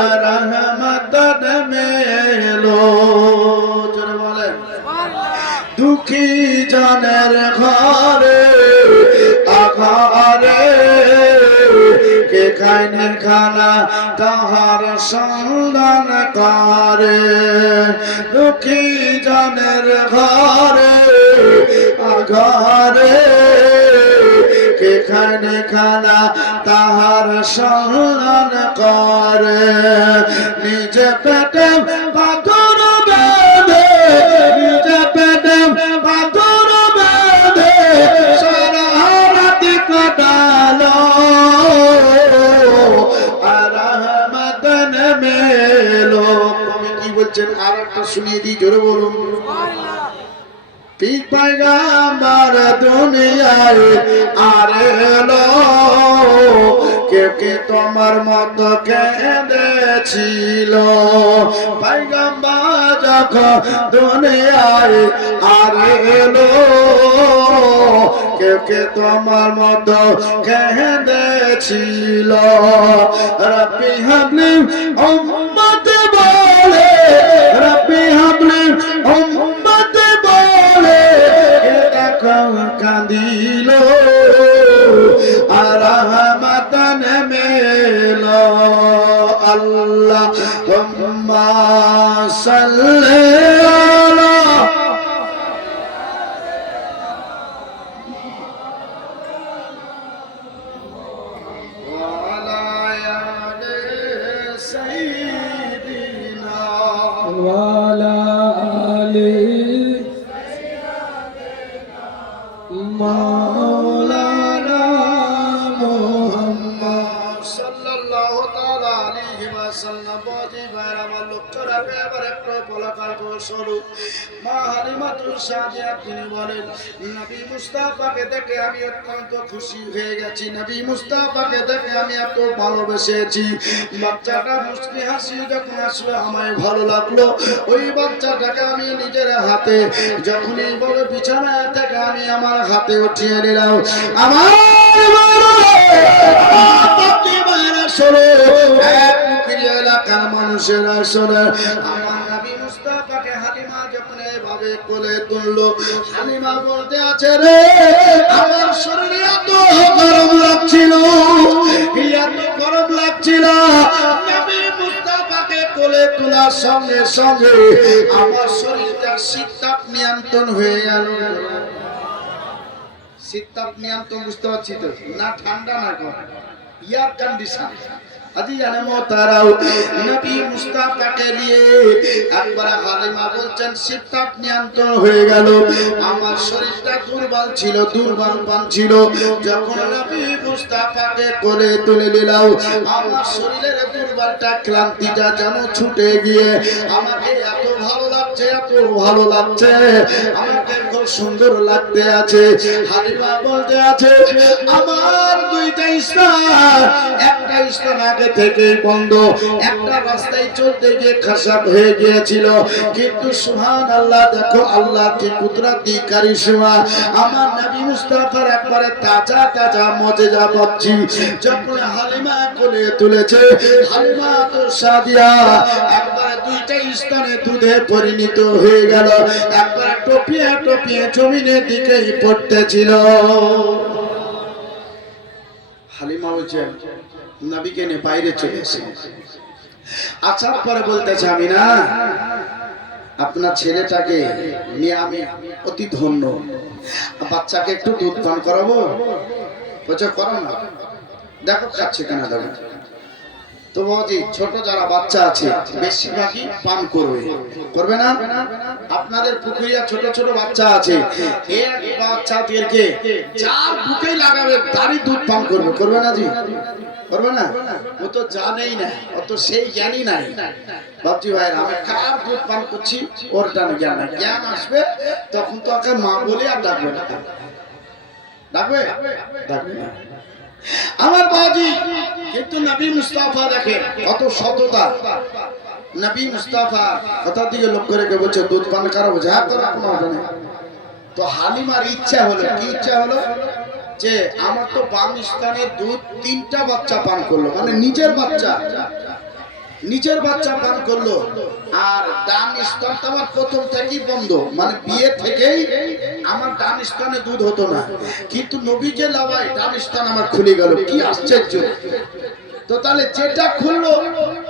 আর রহমতন মেলো। জোরে বলেন দুঃখী জনের ঘরে আঘারে কে খায়নি খানা তাহার সন্ধান করে। দুঃখী জনের ঘরে আঘারে কে খায়নি খানা তাহার সন্ধান করে। নিজে পেটে পাথর বেঁধে, নিজে পেটে পাথর বেঁধে সারা রাতি কাটালো আর রহমতন মেলো। কবি কি বলছেন আর একটা শুনিয়ে দিই, জোরে বলুন। ঠিক পয়গাম্বর দুনিয়ায় আর এলো, কে কে তোমার মতো কেঁদেছিল। পয়গাম্বর যখন দুনিয়ায় আর এলো, কে কে তোমার মতো কেঁদেছিল। রব্বি হাবলি উম্মত বলে, রব্বি হাবলি উম্মত বলে কাঁদিল আর রহমতন মেলো। আল্লাহুম্মা সাল্লি আলা ওয়ালা আলি সাইয়্যিদিনা ওয়ালা আলি মাওলানা মুহাম্মদ সাল্লাল্লাহু তাআলা আলাইহি ওয়াসাল্লাম। বাজি ভাই আমার লক্ষ্য রাখে এবার একটু বলাকার শুরু। মা হালিমাতুল সাদিয়া তিনি বলেন নবী মুস্তাফাকে দেখে আমি অত্যন্ত খুশি হয়ে গেছি, নবী মুস্তাফাকে দেখে আমি এত ভালোবেসেছি। বাচ্চাটা মুচকি হাসি যখন আসলো আমায় ভালো লাগলো। ওই বাচ্চাটাকে আমি নিজের হাতে যখন এইভাবে বিছানা থেকে আমি আমার হাতে উঠিয়ে নিলাম। আমার এলাকার মানুষেরা শোনে, আমার নবী মুস্তাফাকে হালিমা যখন এভাবে কোলে তুললো, হালিমা বলতে আছে রে আমার শরীরে এত গরম লাগছিল, এত গরম লাগছিল। নবী মুস্তাফাকে কোলে তোলার সঙ্গে সঙ্গে আমার শরীরটা শীততাপ নিয়ন্ত্রণ হয়ে গেল। শীততাপ নিয়ন্ত্রণ বুঝতে পারছি তো না, ঠান্ডা না গরম, এয়ার কন্ডিশন। আজি জানে মোতারাও নবী মুস্তাফাকে নিয়ে একবার হালিমা বলছেন শীততাপ নিয়ন্ত্রণ হয়ে গেল। আমার শরীরটা দুর্বল ছিল, দুর্বল পান ছিল, যখন নবী মুস্তাফাকে কোলে তুলে নিলাম আমার শরীরের দুর্বলটা ক্লান্তিটা যেন ছুটে গিয়ে আমাকে এত ভালো লাগছে, এত ভালো লাগছে, আমাকে খুব সুন্দর লাগতে আছে। হালিমা বলতে আছে আমার দুইটা স্থান, একটা স্থান আগে থেকে বন্ধ, একটা রাস্তায় চলতে গিয়ে খাসাব হয়ে গিয়েছিল, কিন্তু সুবহানাল্লাহ, দেখো আল্লাহ কি কুদরতি কারিশমা, আমার নবী মুস্তাফার একবারে তাজা তাজা মুজিজা পাচ্ছি। যখন হালিমা কোলে তুলেছে, হালিমা তো সাদিয়া একবারে দুইটা স্থানে দুধে পরিণত হয়ে গেল, একবার টপিয়ে টপিয়ে জমিনের দিকেই পড়তেছিল। হালিমা বলছেন নবীকে নিয়ে বাইরে চলে এসে আসার পরে বলতেছে আমি না আপনার ছেলেটাকে নিয়ে আমি অতি ধন্য, বাচ্চাকে একটু দুধ পান করাবো। বলছে করো না, দেখো খাচ্ছে কেনা দেবো। তো বাবাজি ছোট যারা বাচ্চা আছে বেশিরভাগই পান করবে, করবে না? আপনাদের পুকুরিয়া ছোট ছোট বাচ্চা আছে, এক বাচ্চাদেরকে যার বুকেই লাগাবে তারই দুধ পান করবে, করবে না জি? করবে না? ও তো জানেই না, ও তো সেই জ্ঞানই নাই। বাবজি ভাই আমি কার দুধ পান করছি ওর জ্ঞান নাই, জ্ঞান আসবে তখন তো ওকে মা বলে আর ডাকবে না, ডাকবে ডাকবে না। আমার বাজি কিন্তু নবী মুস্তাফা দেখেন কত সততা। নবী মুস্তাফা কথা দিকে লক্ষ্য রেখে বলছে দুধ পান করাবো, যা তোর কোনো হবে না। তো হালিমার ইচ্ছা হলো, কি ইচ্ছা হলো যে আমার তো বাম স্থানে দুধ তিনটা বাচ্চা পান করলো, মানে নিজের বাচ্চা, নিজের বাচ্চা পান করলো, আর ডান স্তনটা আমার প্রথম থেকেই বন্ধ, মানে বিয়ে থেকেই আমার ডান স্তনে দুধ হতো না, কিন্তু নবীকে লাভাই ডান স্তন আমার খুলে গেল, কি আশ্চর্য। তো তাহলে যেটা খুললো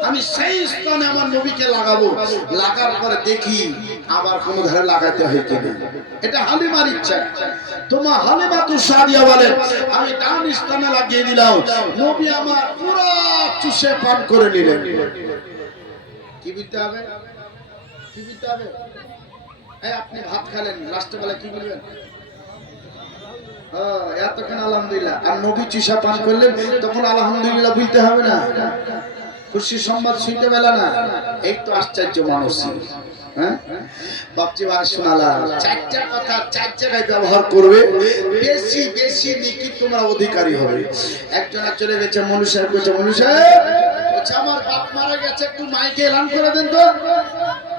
আমি সেই স্থানে আমার নবীকে লাগাবো, লাগার পরে দেখি আবার কোন ধারে লাগাতে হয় কিনা। এটা হালিমার ইচ্ছা। তোমার হালিমা তো সাদিয়া বলে আমি ডান স্থানে লাগিয়ে দিলাম, নবী আমার পুরো চুষে পান করে নিলেন। কি বুঝতে হবে? কি বুঝতে হবে? এই আপনি ভাত খেলেন, লাস্টে বেলা কি বলবেন? এতক্ষণ আলহামদুলিল্লাহ, আর নবী চুষা পান করলেন তখন আলহামদুলিল্লাহ বলতে হবে না? খুশি সংবাদ শুনতে পেলা না? এই তো আশ্চর্য মানুষ। হ্যাঁ বাপজি ভাই শোনালাম, চারটা কথা চার জায়গায় ব্যবহার করবে, বেশি বেশি নেকি তোমার অধিকারী হবে। একজন চলে গেছে মনুষ্য, বলছে মনুষ্য আমার বাপ মারা গেছে, একটু মাইকে এলান করে দেন তো।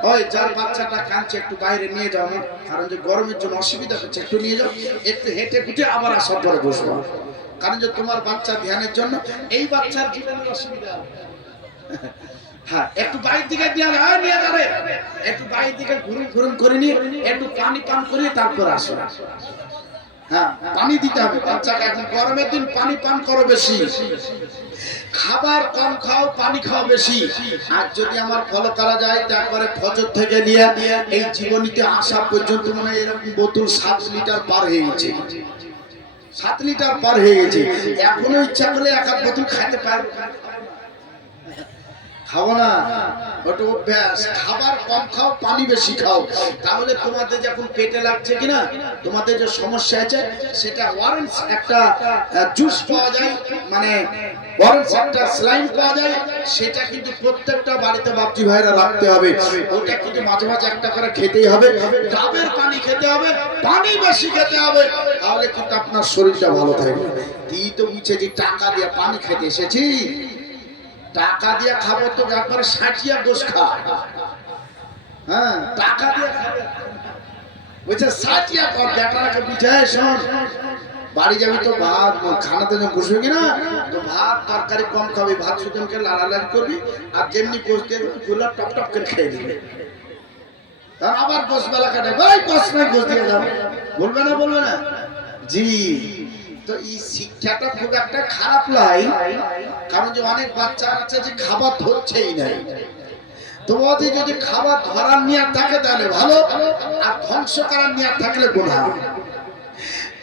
ওই যার বাচ্চাটা কাঁদছে একটু বাইরে নিয়ে যাও, কারণ যে গরমের জন্য অসুবিধা হচ্ছে, একটু নিয়ে যাও, একটু হেঁটে ফুটে আবার আসার পরে বসবো, কারণ যে তোমার বাচ্চা ধ্যানের জন্য এই বাচ্চার জীবনের অসুবিধা। হ্যাঁ একটু বাইরের দিকে নিয়ে যাবে, একটু বাইরের দিকে ঘুরুন ঘুরুন করে নিয়ে একটু পানি পান করিয়ে তারপর আসো। হ্যাঁ পানি দিতে হবে বাচ্চাকে, এখন গরমের দিন পানি পান করো বেশি, খাবার কম খাও, পানি খাও বেশি। আর যদি আমার ফলো করা যায় তারপরে ফজর থেকে নিয়ে এই জীবনীতে আসা পর্যন্ত মানে এরকম বোতল 7 লিটার পার হয়ে গেছে, 7 লিটার পার হয়ে গেছে। এখনো ইচ্ছা করলে এক আধ বোতল খাইতে পারবে, খাবো না, ওটা অভ্যাস। খাবার কম খাও, পানি বেশি খাও, তাহলে তোমাদের যখন পেটে লাগছে কিনা তোমাদের যে সমস্যা আছে সেটা ওয়ারেন্স একটা জুস পাওয়া যায়, মানে ওয়ারেন্স একটা স্লাইম পাওয়া যায়, সেটা কিন্তু প্রত্যেকটা বাড়িতে বাপজি ভাইরা রাখতে হবে। ওটা কিন্তু মাঝে মাঝে একটা করে খেতেই হবে, ডাবের পানি খেতে হবে, পানি বেশি খেতে হবে, তাহলে কিন্তু আপনার শরীরটা ভালো থাকবে। তুই তো বুঝছে যে টাকা দিয়ে পানি খেতে এসেছি, টাকা দিয়ে খাবো তো একবারে 60 গোশ খা। হ্যাঁ টাকা দিয়ে খাবে, বলছে 60 কর, বেটারাকে বুঝায় শোন বাড়ি যাবি তো ভাত খানাতে বসবে কিনা, তো ভাত তরকারি কম খাবি, ভাত সুতমকে লাড়ালাড়ি করবি, আর যেমনি গোশ দিয়ে গুলা টপ টপ করে খেয়ে দিবি, আবার গোশ বেলা কাটে ভাই গোশ নাই গোশ দিয়ে যাবে, বলবে না বলবে না জি। তো এই শিক্ষাটা খুব একটা খারাপ লাই, কারণ যে অনেক বাচ্চা আছে যে খাবার ধরছেই নাই, তোমাদের যদি খাবার ধরার নিয়ত থাকে তাহলে ভালো, আর ধ্বংস করার নিয়ত থাকলে গুনাহ।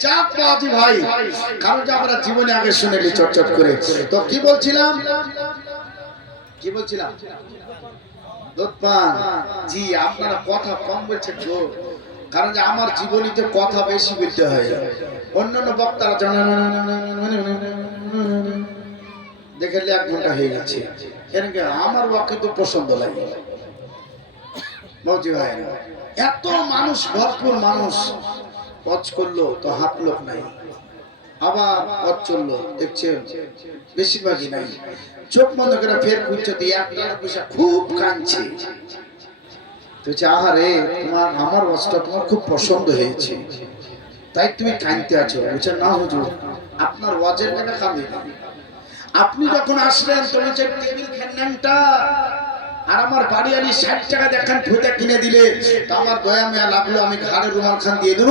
চাপ বাজি ভাই, কারণ যে আমরা জীবনে আগে শুনেলি চটচট করে। তো কি বলছিলাম, দুধ পান। জি, আপনারা কথা কম বলছেন তো, কারণ যে আমার জীবনীতে কথা বেশি বলতে হয়। অন্যান্য বক্তারা দেখলে 1 ঘন্টা হয়ে গেছে, আমার ওয়াকে তো পছন্দ লাগে বাজি ভাই। এত মানুষ, ভরপুর মানুষ পচ করলো তো হাত লোক নাই, আবার পথ চললো দেখছেন বেশিরভাগই নাই। চোখ বন্ধ করে ফের খুঁজছে দিয়ে একটা পয়সা খুব কাঁদছে। আহারে তোমার আমার ওয়াজটা তোমার খুব পছন্দ হয়েছে তাই তুমি কাঁদতে আছো। বলছে না হুজুর, আপনার ওয়াজের লেগে কাঁদি না। আপনি যখন আসলেন তুমি যে টেবিল ফ্যানটা আর আমার বাড়ি আনি 60 টাকা দেখান ফুটা কিনে দিলে, তো আমার দয়া মায়া লাগলো, আমি ঘাড়ে রুমাল খান দিয়ে দিল,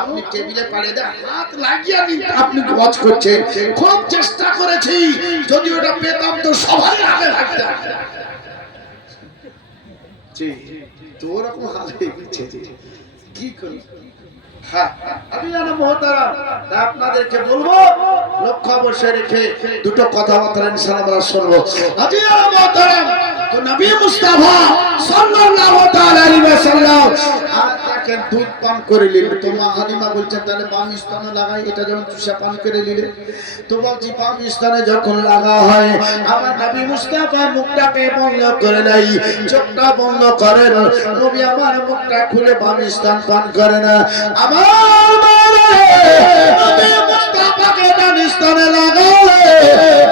আপনি টেবিলে পাড়িয়ে দেন, হাত লাগিয়ে আপনি ওয়াজ করছেন। খুব চেষ্টা করেছি, যদি ওটা পেতাম তো সবাই আগে থাকতাম। জি, তো ওরকম হাল হয়ে গেছে, কি করি। হ্যাঁ, আমি জানা মহতারাম, আপনাদেরকে বলবো লক্ষ্য অবশ্যই রেখে দুটো কথাবার্তা ইনশাআল্লাহ আমরা শুনবো। আজি জানা মহতারাম, তো নবী মুস্তাফা সাল্লাল্লাহু তাআলা আলাইহি ওয়াসাল্লাম আর দেখেন দুধ পান করে নিলেন। তো মা হালিমা বলছেন তাহলে বাম স্তনে লাগাই, এটা যখন চুষা পান করে নিলে, তো বলছি বাম স্তনে যখন লাগা হয় আমার নবী মুস্তাফা মুখটাকে বন্ধ করে নাই, চোখটা বন্ধ করেন, নবী আমার মুখটা খুলে বাম স্তন পান করে না। আমার নবী মুস্তাফাকে ডান স্তনে লাগালে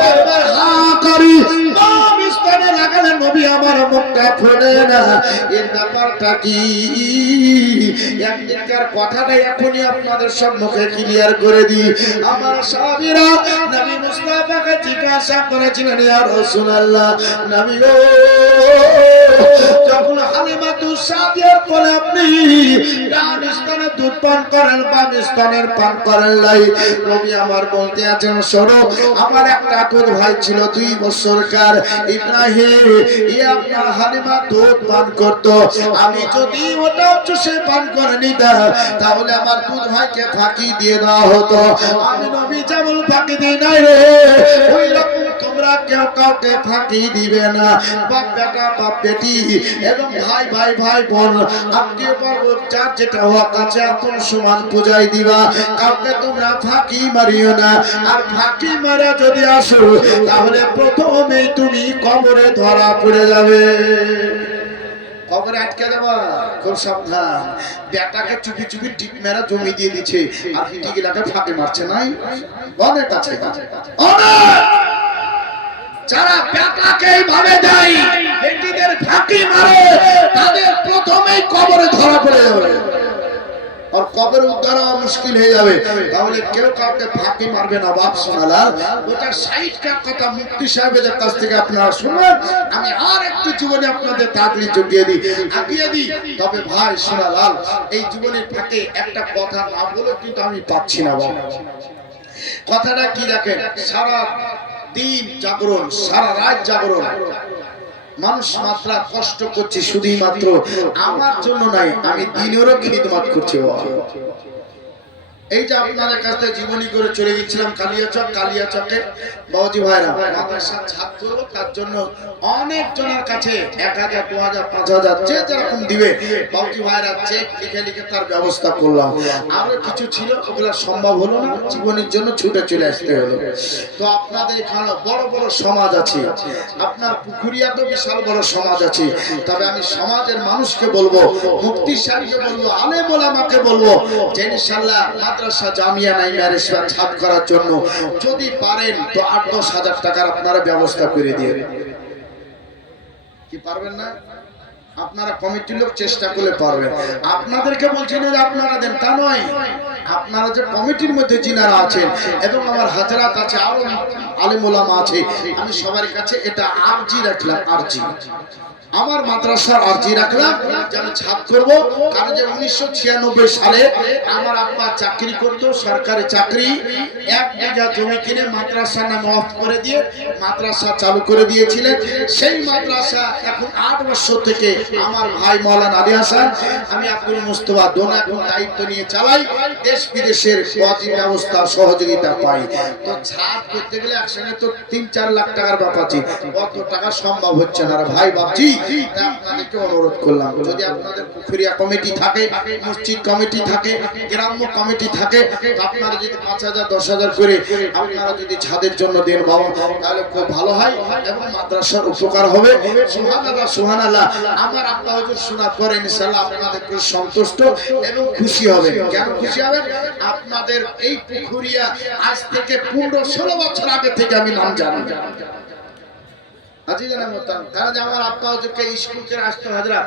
বারবার হা করি, বাম স্তনে লাগালে নবী আমার মুখটা খোলে না। এর ব্যাপারটা কি? একদিনকার কথাটা এখনই আপনাদের সম্মুখে ক্লিয়ার করে দিই। আমার সাহাবীরা নবী মুস্তাফাকে জিজ্ঞাসা করেছিলেন, ইয়া রাসূলুল্লাহ, নবী গো, যখন হালিমা সাদিয়ার কোলে আপনি ডান স্তনে দুধ পান করেন, বাম স্তনের পান করেন নাই, নবী আমার বলতে আছেন শোনো, আমার একটা দুধ ভাই ছিল 2 বছরকার ইব্রাহিম, আপনার হালিমা দুধ পান করতো, আমি যদি ওটাও চুষে পান করে নিতাম তাহলে আমার দুধ ভাইকে ফাঁকি দিয়ে দেওয়া হতো। আমি নবী যেমন ফাঁকি দিই নাই রে, ওই রকম তোমরা কেউ কাউকে ফাঁকি দিবে না। বাপ বেটা, বাপ বেটি এবং ভাই ভাই ভাই বোন, আত্মীয় বর্গ যার যেটা হক আছে আপন সমান পূজায় দিবা, কাউকে তোমরা ফাঁকি মারিও না। আর ফাঁকি মারা যদি আসো তাহলে প্রথমেই তুমি কবরে ধরা পড়ে যাবে, কবরে আটকে দেবা। খুব সাবধান। বেটাকে চুপি চুপি টিপ মেরা জমি দিয়ে দিচ্ছে, আর টিকিলাকে ফাঁকি মারছে নাই অনেক আছে। যারা বেটাকে এইভাবে দেয়, বেটিদের ফাঁকি মারে, তাদের প্রথমেই কবরে ধরা পড়ে যাবে, আর কবর উদ্ধার হওয়া মুশকিল হয়ে যাবে। তাহলে কেউ কাউকে ফাঁকি মারবে না বাপ সোনালাল। ওটা সাইডকার কথা মুফতি সাহেবের কাছ থেকে আপনারা শুনবেন। আমি আর একটু জীবনে আপনাদের তাকলিদ জুগিয়ে দিই। তবে ভাই সোনালাল, এই জীবনের ফাঁকে একটা কথা না বলে কিন্তু আমি পাচ্ছি না বাবা। কথাটা কি দেখেন, সারা দিন জাগরণ, সারা রাত জাগরণ, মানুষ মাত্রা কষ্ট করছে শুধুই মাত্র আমার জন্য নাই, আমি দিনেরও খিদমত করছি। এই যে আপনাদের কাছে জীবনী করে চলে গেছিলাম কালিয়াচকে বাউজি ভাইরা মাদ্রাসার ছাত্র, তার জন্য অনেক জনের কাছে 1000 2000 5000 যে যেরকম দিবে বাউজি ভাইরা চেক লিখে লিখে তার ব্যবস্থা করলাম। আরো কিছু ছিল, ওগুলো সম্ভব হলো না, জীবনের জন্য ছুটে চলে আসতে হলো। তো আপনাদের এখানে বড় বড় সমাজ আছে, আপনার পুকুরিয়াতে বিশাল বড় সমাজ আছে। তবে আমি সমাজের মানুষকে বলবো, মুফতি সাহেবকে বলবো, আলেম ওলামাকে বলবো যে ইনশাআল্লাহ মাদ্রাসা জামিয়া নাইমিয়া রেশবা ছাদ করার জন্য যদি পারেন তো 8-10 হাজার টাকার আপনারা ব্যবস্থা করে দিয়ে। কি পারবেন না? আপনারা কমিটির লোক চেষ্টা করলে পারবেন। আপনাদেরকে বলছেন যে আপনারা দেন তা নয়, আপনারা যে কমিটির মধ্যে যিনারা আছেন এবং আমার হাজরাত আছে, আরো আলেম ওলামা আছে, আমি সবার কাছে এটা আরজি রাখলাম, আরজি আমার মাদ্রাসার আরজি রাখলাম যেন ছাপ করব। কারণ যে 1996 সালে আমার আব্বা চাকরি করত, সরকারি চাকরি, 1 বিঘা জমি কিনে মাদ্রাসার নামে অফ করে দিয়ে মাদ্রাসা চালু করে দিয়েছিলেন। সেই মাদ্রাসা এখন 8 বছর থেকে আমার ভাই মাওলানা আলী হাসান, আমি আব্দুল মুস্তফা দোনা এখন দায়িত্ব নিয়ে চালাই। দেশ বিদেশের ওয়াজি ব্যবস্থা সহযোগিতা পাই। তো ছাপ করতে গেলে একসঙ্গে তো 3-4 লাখ টাকার ব্যাপার আছে, কত টাকা সম্ভব হচ্ছে না ভাই বাপজি। আপনাদেরকে অনুরোধ করলাম, যদি আপনাদের পুকুরিয়া কমিটি থাকে, মসজিদ কমিটি থাকে, গ্রাম্য কমিটি থাকে, আপনারা যদি 5,000 10,000 করে আপনারা যদি ছাদের জন্য দেন বাবা, তাহলে খুব ভালো হয় এবং মাদ্রাসার উপকার হবে। সুবহানাল্লাহ সুবহানাল্লাহ। আমার আব্বা হুজুর শোনার পরে ইনশাআল্লাহ আপনাদের খুব সন্তুষ্ট এবং খুশি হবে। কেন খুশি হবেন? আপনাদের এই পুকুরিয়া আজ থেকে 15-16 বছর আগে থেকে আমি নাম জানি। আমার আব্বা হুজুরকে স্কুল থেকে আসতো হাজরা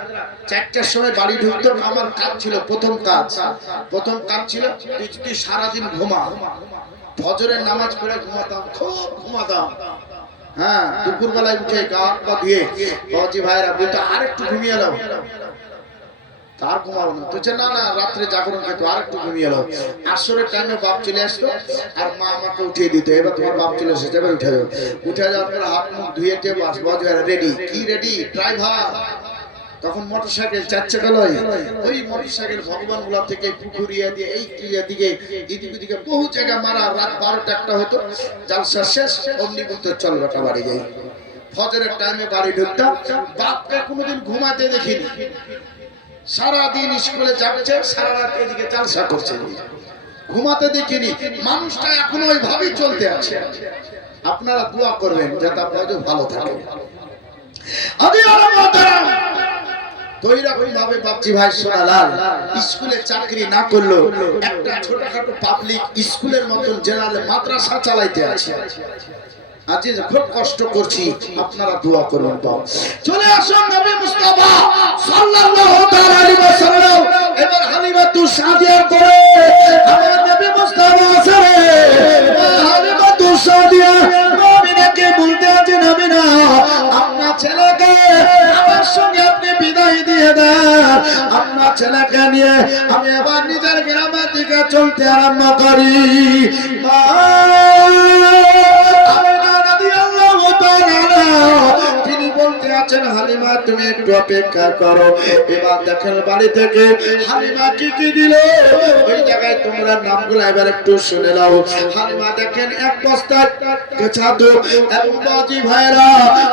4টার সময় বাড়ি ঢুকতো। আমার কাজ ছিল, প্রথম কাজ ছিল তুই সারাদিন ঘুমা, ফজরের নামাজ পড়ে ঘুমাতাম, খুব ঘুমাতাম। হ্যাঁ, দুপুর বেলায় উঠে গা পা ধুয়ে বাবাজি ভাইরা বলতো আর একটু ঘুমিয়ে এলাম, তার ঘুমাবো না, তুই না না রাত্রে জাগরণ খেতো, আর একটু ঘুমিয়ে এলাম। আসরের টাইমে বাপ চলে আসতো আর মা আমাকে উঠিয়ে দিত, এবার তোমার বাপ চলে এসেছে, এবার উঠে যাও। উঠে যাওয়ার পরে হাত মুখ ধুয়ে বাস রেডি, কি রেডি ড্রাইভার। তখন মোটরসাইকেল 4 চাকা লয়, ওই মোটরসাইকেল ভগবান গুলা থেকে পুকুরিয়া দিয়ে এই ক্রিয়া দিকে এদিকে বহু জায়গা মারা। রাত 12টা 1টা হতো, জালসা শেষ, অমনি বলতে চল বেটা বাড়ি যাই। ফজরের টাইমে বাড়ি ঢুকতাম, বাপকে কোনোদিন ঘুমাতে দেখিনি। সারাদিন স্কুলে যাচ্ছে, সারা রাত এদিকে জালসা করছে, ঘুমাতে দেখিনি। মানুষটা এখনো ওইভাবেই চলতে আছে। আপনারা দোয়া করবেন যাতে আপনাদের ভালো থাকে। স্কুলে চাকরি না করলো, একটা ছোটখাটো পাবলিক স্কুলের মতন জেনারেল মাদ্রাসা চালাইতে আছে। আজ খুব কষ্ট করছি, আপনারা দোয়া করুন। চলে আসুন নবী মুস্তাফা সাল্লাল্লাহু তাআলা আলাইহি ওয়াসাল্লাম। এবার হালিমাতু সাদিয়া করে আমার নবী মুস্তাফা হালিমাতু সাদিয়া মুমিনাকে বলতে আছে, নবী না আপনার ছেলেকে আমার সঙ্গে আপনি বিদায় দিয়ে দেন। আপনার ছেলেকে নিয়ে আমি এবার নিজের গ্রামের দিকে চলতে আরম্ভ করি। তিনি বলতে আছেন, হালিমা তুমি একটু অপেক্ষা করো। এবার দেখেন বাড়ি থেকে হালিমা কি কি দিল, ওই জায়গায় তোমরা নামগুলো এবার একটু শুনে নাও। হালিমা দেখেন 1 বস্তা ছাতু এবং বাজি ভাইরা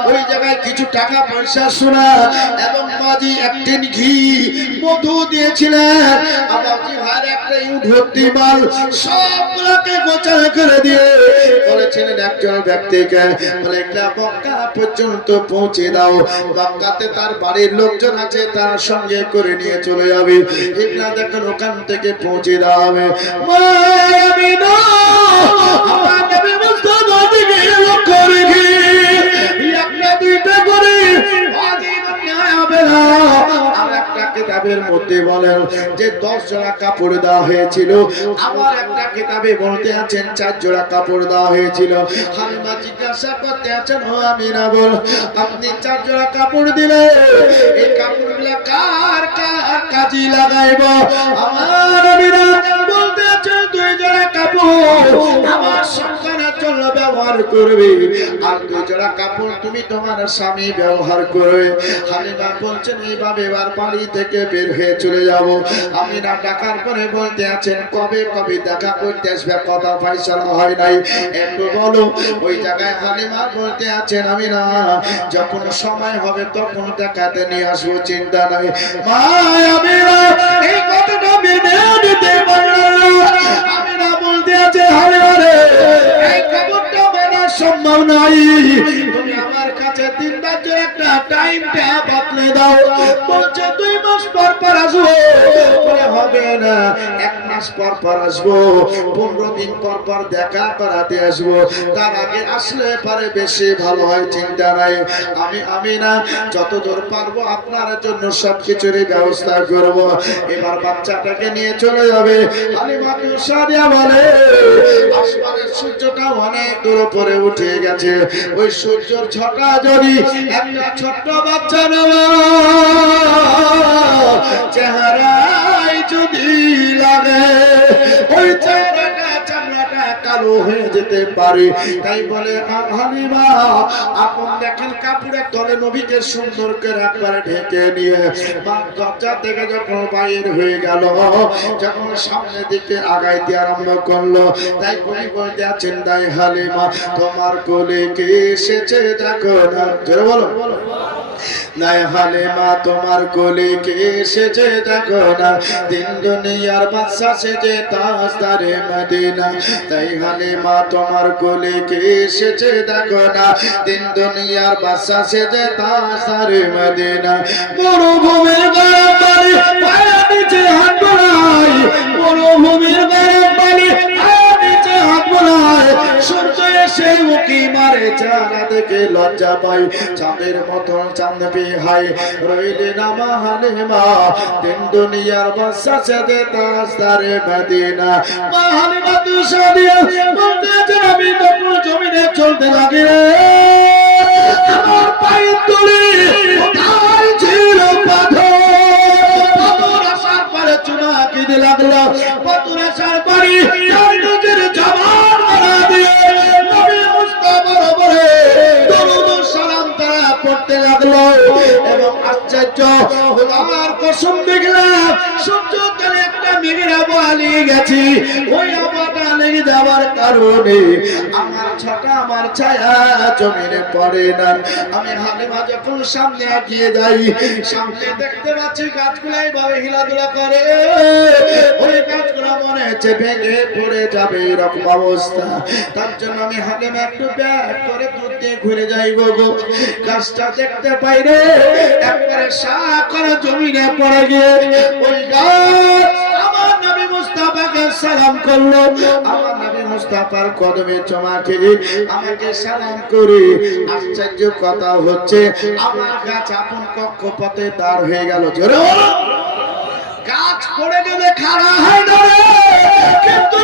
ওই জায়গায় কিছু টাকা পয়সা সোনা এবং বাজি 1 টিন ঘি মধু দিয়েছিলেন। বাজি ভাইরা একটা ইউট ভর্তি মাল সবগুলোকে গোছানো করে দিয়ে বলেছিলেন একজন ব্যক্তিকে, বলে মক্কা পর্যন্ত পৌঁছে দাও, মক্কাতে তার বাড়ির লোকজন আছে, তার সঙ্গে করে নিয়ে চলে যাবে। এগুলা দেখেন ওখান থেকে পৌঁছে দেওয়া হবে। কিতাবের মধ্যে বলেন যে 10 জোড়া কাপড় দেওয়া হয়েছিল, আমার একটা কিতাবে বলতে আছেন 4 জোড়া কাপড় দেওয়া হয়েছিল। হালিমা জিজ্ঞাসা করতে আছেন, ও আমিনা বল আপনি 4 জোড়া কাপড় দিলে এই কাপড়গুলো কার কার কাজে লাগাইব? আমার আমিনা বলতে আছেন 2 জোড়া কাপড় আমার সন্তানের জন্য ব্যবহার করবে, আর 2 জোড়া কাপড় তুমি তোমার স্বামী ব্যবহার করবে। হালিমা বলছেন এইভাবে এবার বাড়ি থেকে বের হয়ে চলে যাব। আমি না ডাকার পরে বলতে আছেন, কবে কবে দেখা করতে আসবে, কথা ফয়সালা হয় নাই, একটু বলো। ওই জায়গায় হালিমা বলতে আছেন, আমি না যখন সময় হবে তখন দেখাতে নিয়ে আসবো, চিন্তা নাই। মা আমি না এই কথাটা মেনে নিতে পারলাম না। আমি না বলতে আছে, হালিমা রে এই খবরটা মানা সম্ভব নাই, তুমি আমার কাছে 3 রাতের একটা টাইমটা বদলে দাও। বলছে 2 মাস পর পর আসবো। বলে হবে না, 1 মাস পর পর আসবো, 15 দিন পর পর দেখা করাতে আসবো, তার আগে আসলে পারে বেশি ভালো হয়, চিন্তা নাই। আমি না যতদূর পারবো আপনার জন্য সবকিছুরই ব্যবস্থা করব। এবার বাচ্চাটাকে নিয়ে চলে যাবে। হালিমা সাদিয়া বলে আসমানের সূর্যটা অনেক দূর উপরে উঠে গেছে, ওই সূর্যের ঝলকা যদি একটা ছোট্ট বাচ্চা চেহারায় যদি লাগে, ওই চেহারাটা চামড়াটা কালো হয়ে যেতে পারে। তাই বলে হালিমা আপন দেখেন কাপড়ের তলে নবীকে সুন্দর করে একবারে ঢেকে নিয়ে মা দরজা থেকে যখন বাইর হয়ে গেল, যখন সামনের দিকে আগাইতে আরম্ভ করলো, তাই কবি বলতে আছেন তাই হালিমা তোমার কোলে কে এসেছে দেখো না, জোরে বলো নাই হালিমা তোমার কোলে কে এসেছে দেখো না, দিন দুনিয়ার বাদশা সেজে তাজদারে মদিনা। তাই হালিমা তোমার কোলে কে এসেছে দেখো না, দিন দুনিয়ার বাদশা সেজে তাজদারে মদিনা। মরুভূমির গরম পানি পায়ের নিচে হাত বোলাই, মরুভূমির গরম পানি পায়ের নিচে হাত বোলাই, সূর্য এসে উকি মারে চাঁদা দেখে লজ্জা পাই, চাঁদের মতন চাঁদ বিহাই রইলে না মা হালিমা, দিন দুনিয়ার বাদশা সেজে তাজদারে মদিনা। মা হালিমা সাদিয়া বলতে আছেন আমি তখন জমিনে চলতে লাগি রে, আমার পায়ের তলে কোথায় ছিল পাথর, পাথর আসার পরে চুমা দিতে লাগলো, পাথর আসার পরে নদীর জবান মারা দিয়ে নবী মুস্তাফার উপরে দরুদ ও সালাম তারা পড়তে লাগলো। এবং আশ্চর্য খোদার কসম দেখলাম সূর্যকালে একটা মেঘের আবহাওয়া লেগে গেছে, ওই আবহাওয়াটা লেগে যাওয়ার কারণে আমার ছটা আমার ছায়া জমিনে পড়ে না। আমি হালিমা যখন সামনে এগিয়ে যাই, সামনে দেখতে পাচ্ছি গাছগুলো এইভাবে হিলাধুলা করে, ওই গাছগুলো মনে হচ্ছে ভেঙে পড়ে যাবে এরকম অবস্থা। তার জন্য আমি হালিমা একটু ব্যাগ করে দূর দিয়ে ঘুরে যাই গো, গাছটা দেখতে পাই রে একবারে শাক করে জমিনে পড়ে গিয়ে ওই গাছ আমার নবী মুস্তাফাকে সালাম করলো, আমার নবী মুস্তাফার কদমে চমাকে আমাকে সালাম করে। আশ্চর্য কথা হচ্ছে আমার গাছ আপন কক্ষপথে দাঁড় হয়ে গেল, জোরে গাছ পড়ে গেলে খাড়া হয় না রে, কিন্তু